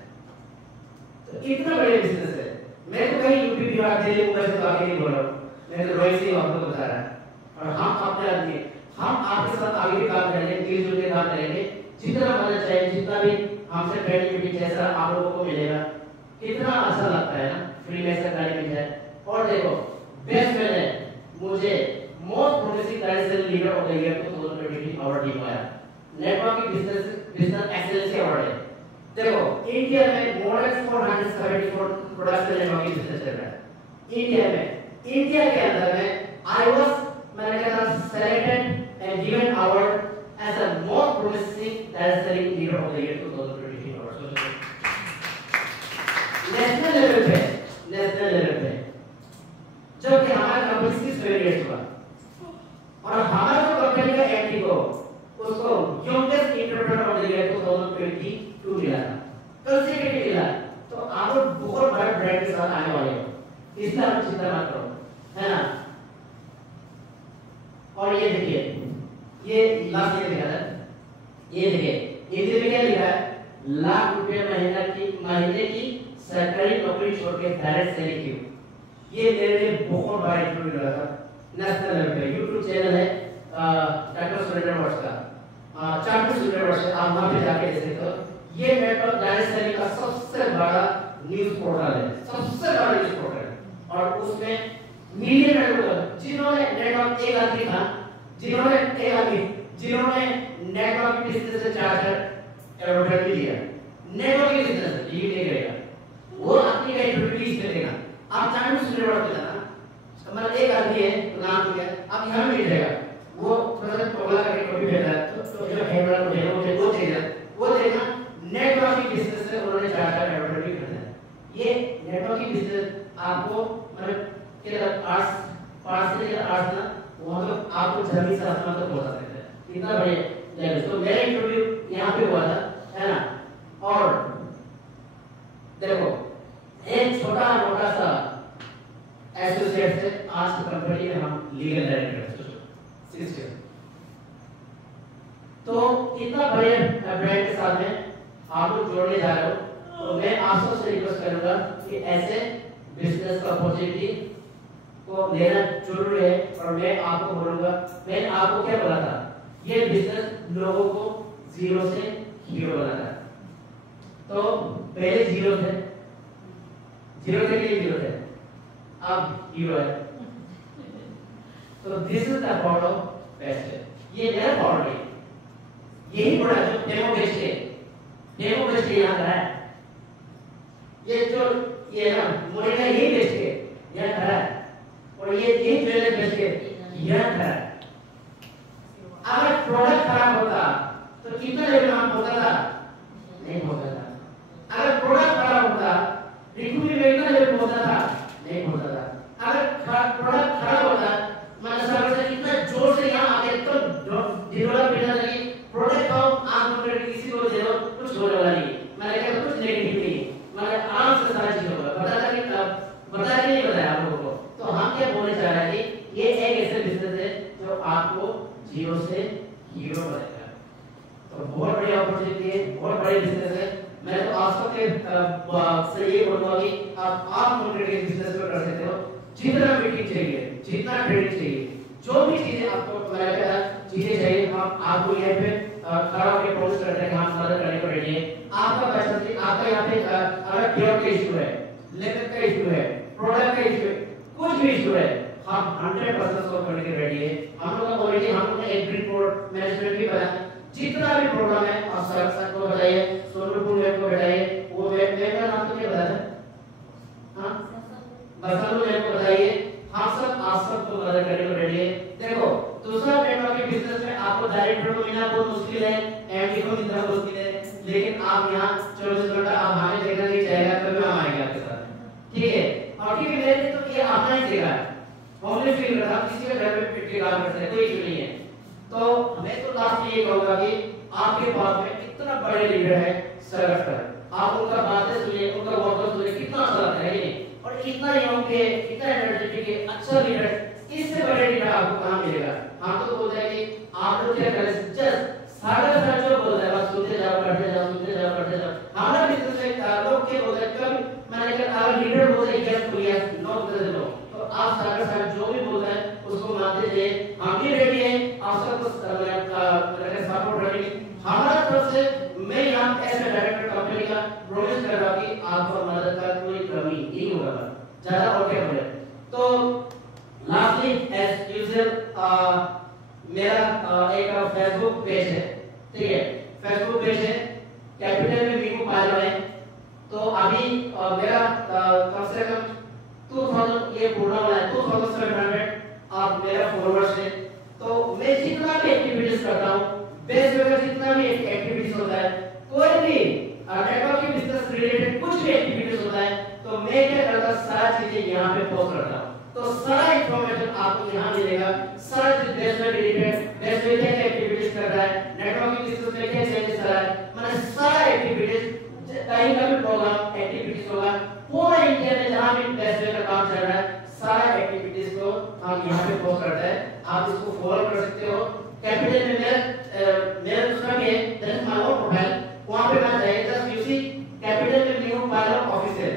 तो इतना बड़े बिजनेस है। मैं तो कहीं यूपी बिहार दिल्ली मुंबई से तो आगे नहीं बोल रहा हूँ, मैं तो रोहित सिंह आपको बता रहा है। और हम अपने आदमी हम आपके साथ आगे भी काम करेंगे, मिलजुल के काम करेंगे, जितना मदद चाहिए जितना भी हमसे ट्रेनिंग मीटिंग जैसा आप लोगों को मिलेगा। कितना अच्छा लगता है ना फ्री में ऐसा गाड़ी मिल जाए। और देखो बेस्ट मैंने मुझे most progressive director leader of the year 2023 award दिया, नेटवर्किंग बिजनेस एक्सीलेंस अवार्ड है। देखो इंडिया में more than 474 product networking business चल रहा है इंडिया के अंदर में। आई वाज मैंने कहा selected and given award as a most progressive director leader of the year 2023 award. National level पे जब कि हमारा कंपनी 6 इयर्स हुआ और हमारा जो कंपनी का एमडी को उसको youngest entrepreneur of the year 2022 मिला था, कंसेक्यूटिव मिला। तो आप लोग बहुत बड़ा ब्रांड के साथ आने वाले हो, इसलिए आप चिंता मत करो है ना। और ये देखिए ये लास्ट ईयर लिखा था, ये देखिए हिंदी में क्या लिखा है, लाख रुपए महीने की सरकारी नौकरी छोड़ के डायरेक्ट सैलरी क्यों। ये मेरे लिए बहुत बड़ा इंटरव्यू लगा था। नेशनल लेवल पे यूट्यूब चैनल है डॉक्टर सुरेंद्र वर्ष का, चार्टर्ड यूनिवर्स है, आप वहां पे जाके देख सकते हो। ये नेटवर्क डायरेक्टली का सबसे बड़ा न्यूज़ पोर्टल है, सबसे बड़ा न्यूज़ पोर्टल है। और उसमें मिलियन नेटवर्क, जिन्होंने नेटवर्क एक आदमी था, जिन्होंने नेटवर्क बिजनेस से चार्टर एडवर्टाइज भी दिया, नेटवर्क बिजनेस ये नहीं करेगा, वो अपनी एक्टिविटीज में देगा। आप चार्टर्ड यूनिवर्स में जाना, मतलब एक आदमी है नाम हो गया, आप यहाँ मिल जाएगा, वो थोड़ा सा टोला करके कभी भेजा तो जो हेडर को भेजा वो चीज है, वो देखना नेटवर्किंग बिजनेस से उन्होंने चार्टर एडवर्टाइज कर दिया। ये नेटवर्किंग बिजनेस आपको मतलब क्या आर्ट्स से आर्ट्स ना वहाँ तो आपको जमीन से आसमान तक पहुँचा सकते हैं, इतना बढ़िया। तो मेरा इंटरव्यू यहाँ पे हुआ था, है ना। और देखो एक छोटा मोटा सा एसोसिएट से आज कंपनी में हम लीगल डायरेक्टर हैं। तो इतना बड़े ब्रांड के साथ में आप लोग जोड़ने जा रहे हो, तो मैं आप सबसे रिक्वेस्ट करूंगा कि ऐसे बिजनेस का अपॉर्चुनिटी को लेना जरूरी है। और मैं आपको बोलूंगा, मैं आपको क्या बोला था, ये बिजनेस लोगों को जीरो से हीरो बनाता है। तो पहले जीरो थे, जीरो के लिए जीरो थे, अब हीरो है। तो this is the power of best. ये मेरा पावर है, यही बड़ा जो डेमो बेस्ट यहाँ का है, ये जो ये ना मोरिंगा यही बेस्ट है यहाँ खड़ा है, और ये ज्वेलर बेस्ट है यहाँ खड़ा है। अगर प्रोडक्ट खराब होता तो कितना लेवल हम होता था, नहीं होता था। अगर प्रोडक्ट खराब होता रिक्रूटमेंट में कितना लेवल होता था, नहीं होता था। अगर प्रोडक्ट खराब होता मतलब सर्वर से इतना जोर से यहाँ आके तो डेवलप करना चाहिए प्रोडक्ट को आप लोग किसी को दे दो कुछ होने वाला नहीं, मैंने कहा कुछ नेगेटिव नहीं, मैंने आराम से सारा चीज होगा बताया नहीं बताया आप लोगों को। तो हम क्या बोलने चाह रहे हैं कि ये एक ऐसे बिजनेस है जो आपको जीरो से हीरो बनाएगा। तो बहुत बड़ी अपॉर्चुनिटी है, बहुत बड़ी बिजनेस है। मैं तो आप सबके से ये बोलूंगा कि आप लोग के बिजनेस को कर सकते हो, जितना मीटिंग चाहिए, जितना ट्रेनिंग चाहिए, जो भी चीजें आपको मैंने कहा चीजें चाहिए, हम आपको यहाँ पे खड़ा होकर प्रोसेस करते हैं कि हम मदद करने को रेडी हैं। आपका पैसा आपका यहाँ पे अगर प्योर का इशू है, लेबर का इशू है, प्रोडक्ट का इशू है, कुछ भी इशू है, हम 100% सॉल्व करने के रेडी है। हम लोग का ऑलरेडी हम लोग ने एक रिपोर्ट मैनेजमेंट भी बनाया, जितना भी प्रॉब्लम है आप सर को बताइए, सोनपुर में को बताइए, वो वेब का नाम तो क्या बताया था, हाँ बसंत में को बताइए, हम सब आप सबको मदद करने को रेडी है। देखो दूसरा नेटवर्किंग बिजनेस में आपको डायरेक्टर को मिलना बहुत मुश्किल है, एमडी को मिलना बहुत मुश्किल है, लेकिन आप यहाँ 24 घंटा आप हमें देखना नहीं चाहेगा, कभी हम आएंगे आपके साथ, ठीक है। और ठीक है तो ये अपना ही जगह है, होमली फील करता है, किसी के घर में पिट के काम करते हैं, कोई इशू नहीं है। तो मैं तो लास्ट में ये कहूंगा कि आपके पास में इतना बड़े लीडर है सरकार, आप उनका बातें सुनिए, उनका वर्कआउट सुनिए, कितना अच्छा लगता है ये, और इतना यंग है, इतना एनर्जेटिक है, अच्छा लीडर, इससे बड़े लीडर आपको कहां मिलेगा। हम तो बोलते हैं कि आप लोग क्या करें, जस्ट सारा सारा जो बोल रहा है बस सुनते जाओ, करते जाओ, सुनते जाओ, करते जाओ। हमारा बिजनेस में लोग क्या बोलते हैं, कभी मैंने कहा अगर लीडर बोलते हैं यस तो यस, नो तो नो, तो आप सारा सारा जो भी बोलते हैं उसको मानते जाइए। हम भी रेडी हैं आप सबको सपोर्ट करने की। हमारा तरफ से मैं यहाँ ऐसे डायरेक्टर कंपनी का प्रॉमिस कर रहा हूँ कि आपको मदद का कोई कमी नहीं होगा, ज्यादा और क्या बोले। तो लास्टली एज यूजुअल मेरा एक फेसबुक पेज है, ठीक है, फेसबुक पेज है, कैपिटल में मीकू पालो है। तो अभी मेरा कम से कम 2000 ये पूरा वाला है, 2700 आप मेरा फॉलोअर्स है। तो मैं जितना भी एक्टिविटीज करता हूँ, बेस्ट वे का जितना भी एक्टिविटीज होता है, कोई भी नेटवर्किंग बिजनेस रिलेटेड कुछ भी एक्टिविटीज होता है, तो मैं क्या करता हूँ, सारा चीजें यहाँ पे पोस्ट करता हूँ। तो सारा इंफॉर्मेशन आपको यहाँ मिलेगा, सारा best way related, best way क्या एक्टिविटीज कर रहा है, नेटवर्किंग बिजनेस में क्या चेंजेस कर रहा है, मैंने सारा एक्टिविटीज कहीं का भी प्रोग्राम एक्टिविटीज होगा पूरा इंडिया में जहाँ भी बेस्ट वे का काम चल रहा है, सारा एक्टिविटीज को हम यहाँ पे पोस्ट करते हैं। आप इसको फॉलो कर सकते हो। कैपिटल में मेरा दूसरा भी है, that is my own profile, वहां पे मैं जाइए, जस्ट यू सी कैपिटल में न्यू पायलट ऑफिशियल।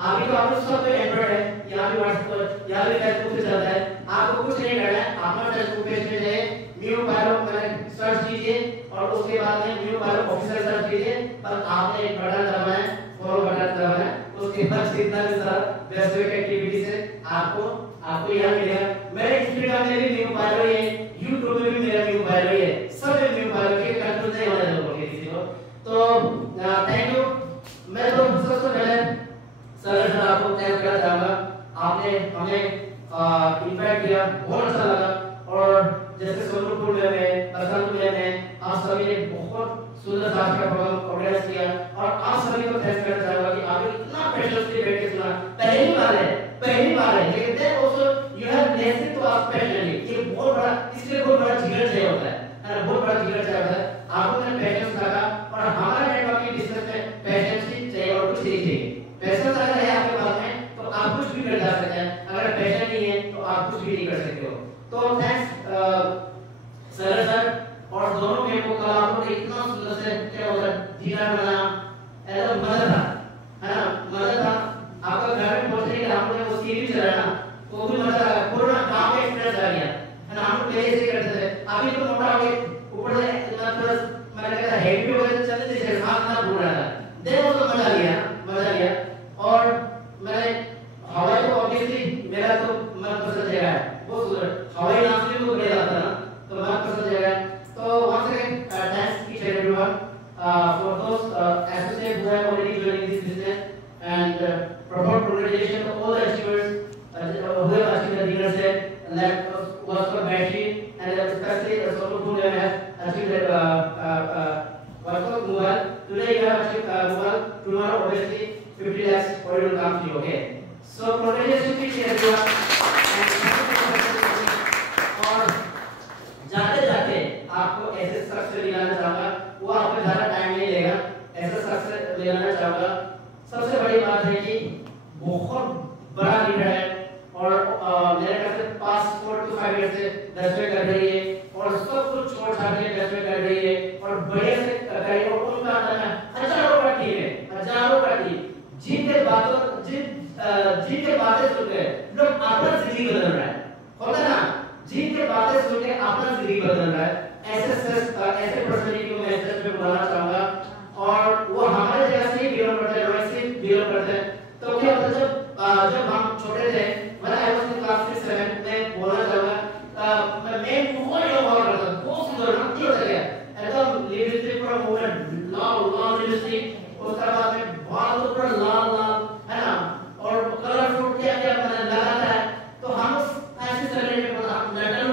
अभी तो आप सब पे एंड्रॉइड है, यहाँ भी व्हाट्सएप, यहाँ भी फेसबुक पे चलता है, आपको कुछ नहीं करना है, अपना फेसबुक पेज पे जाइए, न्यू पायलट मैंने सर्च कीजिए और ऑफिसर सर्च कीजिए, पर आपने एक बटन दबाना है, फॉलो बटन दबाना है, उसके बाद जितना भी सारा बेसिक एक्टिविटी से आपको यहाँ मिलेगा। मेरे इंस्टाग्राम में भी न्यू बायो है, यूट्यूब में भी मेरा न्यू बायो है, सब न्यू बायो के कंफ्यूज नहीं होने दो किसी को। तो थैंक यू। मैं तो सबसे पहले सर आपको थैंक करना चाहूंगा, आपने हमें इनवाइट किया, बहुत अच्छा लगा। और जैसे सोनपुर में बसंत में आप सभी ने बहुत सुंदर साज का प्रोग्राम ऑर्गेनाइज किया, और आप सभी को थैंक करना चाहूंगा कि आपने इतना पेशेंसली बैठ के सुना। पहली बार है लेकिन then also you have listened to us patiently. ये बहुत बड़ा, इसके बहुत बड़ा जिगर चाहिए होता है ना, बहुत बड़ा जिगर चाहिए होता है। आपको ने पेशेंस लगा, और हमारा नेटवर्किंग डिस्कस में पेशेंस ही चाहिए और कुछ नहीं चाहिए। पेशेंस अगर है आपके पास में तो आप कुछ भी कर जा सकते हैं, अगर पेशेंस नहीं है तो आप कुछ भी नहीं कर सकते हो। तो थैंक्स सर और दोनों मेरे को कल आप लोग इतना सुंदर से क्या होता है डिनर बनाया, एकदम मजा था, है ना, मजा था। आपका घर में पहुंचने के हम लोग वो सीढ़ी चला ना, वो भी मजा आया, पूरा गांव में एक्सपीरियंस आ गया, है ना। हम लोग पहले से करते थे, अभी तो मोटा हो गए, ऊपर से इतना प्लस मैंने कहा हेवी हो गए, चलने जैसे हाथ ना भूल रहा था, देखो तो मजा लिया। और मैंने हवाई तो ऑब्वियसली मेरा तो मनपसंद जगह है, बहुत सुंदर हवाई नाचने को गया था ना, तो मनपसंद जगह है। तो once again thanks each and everyone for those associates who have already joined this business, and proper congratulations to all the achievers who have achieved the dinner set, like was for Baishi, and especially Sonu who have achieved was Mughal. Today you have achieved Mughal. Tomorrow obviously 50 lakhs for you to come to you. Okay. So congratulations to each and everyone. और जाते जाते आपको ऐसे शख्स से मिलाना चाहूंगा, वो आपको ज़्यादा टाइम नहीं लेगा, ऐसे शख्स से मिलाना चाहूंगा। सबसे बड़ी बात है कि बहुत बड़ा लीडर है, और मेरे ख्याल से पास 4 to 5 years से 10वें कर रही है, और सब कुछ छोड़ छाड़ के 10वें कर रही है, और बढ़िया से कर रही है। और उनका अंदर में हजारों का टीम है, हजारों का टीम, जीत के बातें सुन के लोग अपना जिंदगी बदल रहा है, होता ना, जीत के बातें सुन के अपना जिंदगी बदल रहा है। ऐसे पर्सनालिटी को मैं इस पे बुलाना चाहूंगा, और वो हमारे जगह से ही बिलोंग करते हैं, वैसे ही बिलोंग करते हैं। तो क्या होता है, जब हम छोटे थे, मतलब आई वाज इन क्लास 6 7 में बोलना चाहूंगा, मैं बहुत हुआ करता था, बहुत सुंदर ना, ये होता है एकदम लिपस्टिक पूरा मुंह में लाल लिपस्टिक, उसके बाद में बाल तो पूरा लाल है ना, और कलरफुल क्या मैंने लगाता है। तो हम ऐसे चलने में लड़न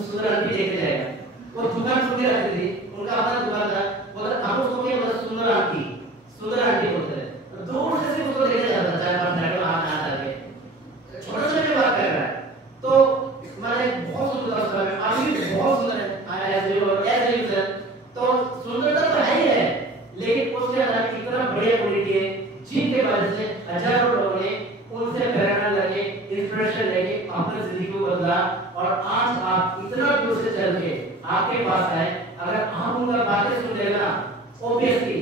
सुंदर आदमी देखे जाएगा, वो दुकान सुन के रखती थी, उनका अपना दुकान था, बोला हम उसको क्या बोला, सुंदर आंटी बोलते हैं। तो दूर से सिर्फ उसको देखा जाता था, चाहे बात लड़का हाथ ना लगे, छोटे छोटे बात कर रहा है। तो मैंने बहुत सुंदर था, अभी भी बहुत सुंदर है, ऐसे ही सर। तो सुंदरता तो है ही है, लेकिन उसके अंदर कितना बढ़िया क्वालिटी है, जिनके वजह से हजारों लोगों ने उनसे प्रेरणा लेके, इंस्पिरेशन लेके अपनी जिंदगी को बदला, और आज आप इतना दूर से चल के आपके पास आए। अगर आप उनका बातें सुन लेना, ऑब्वियसली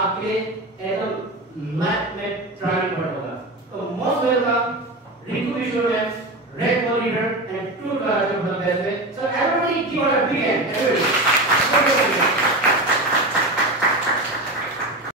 आपके एकदम मैं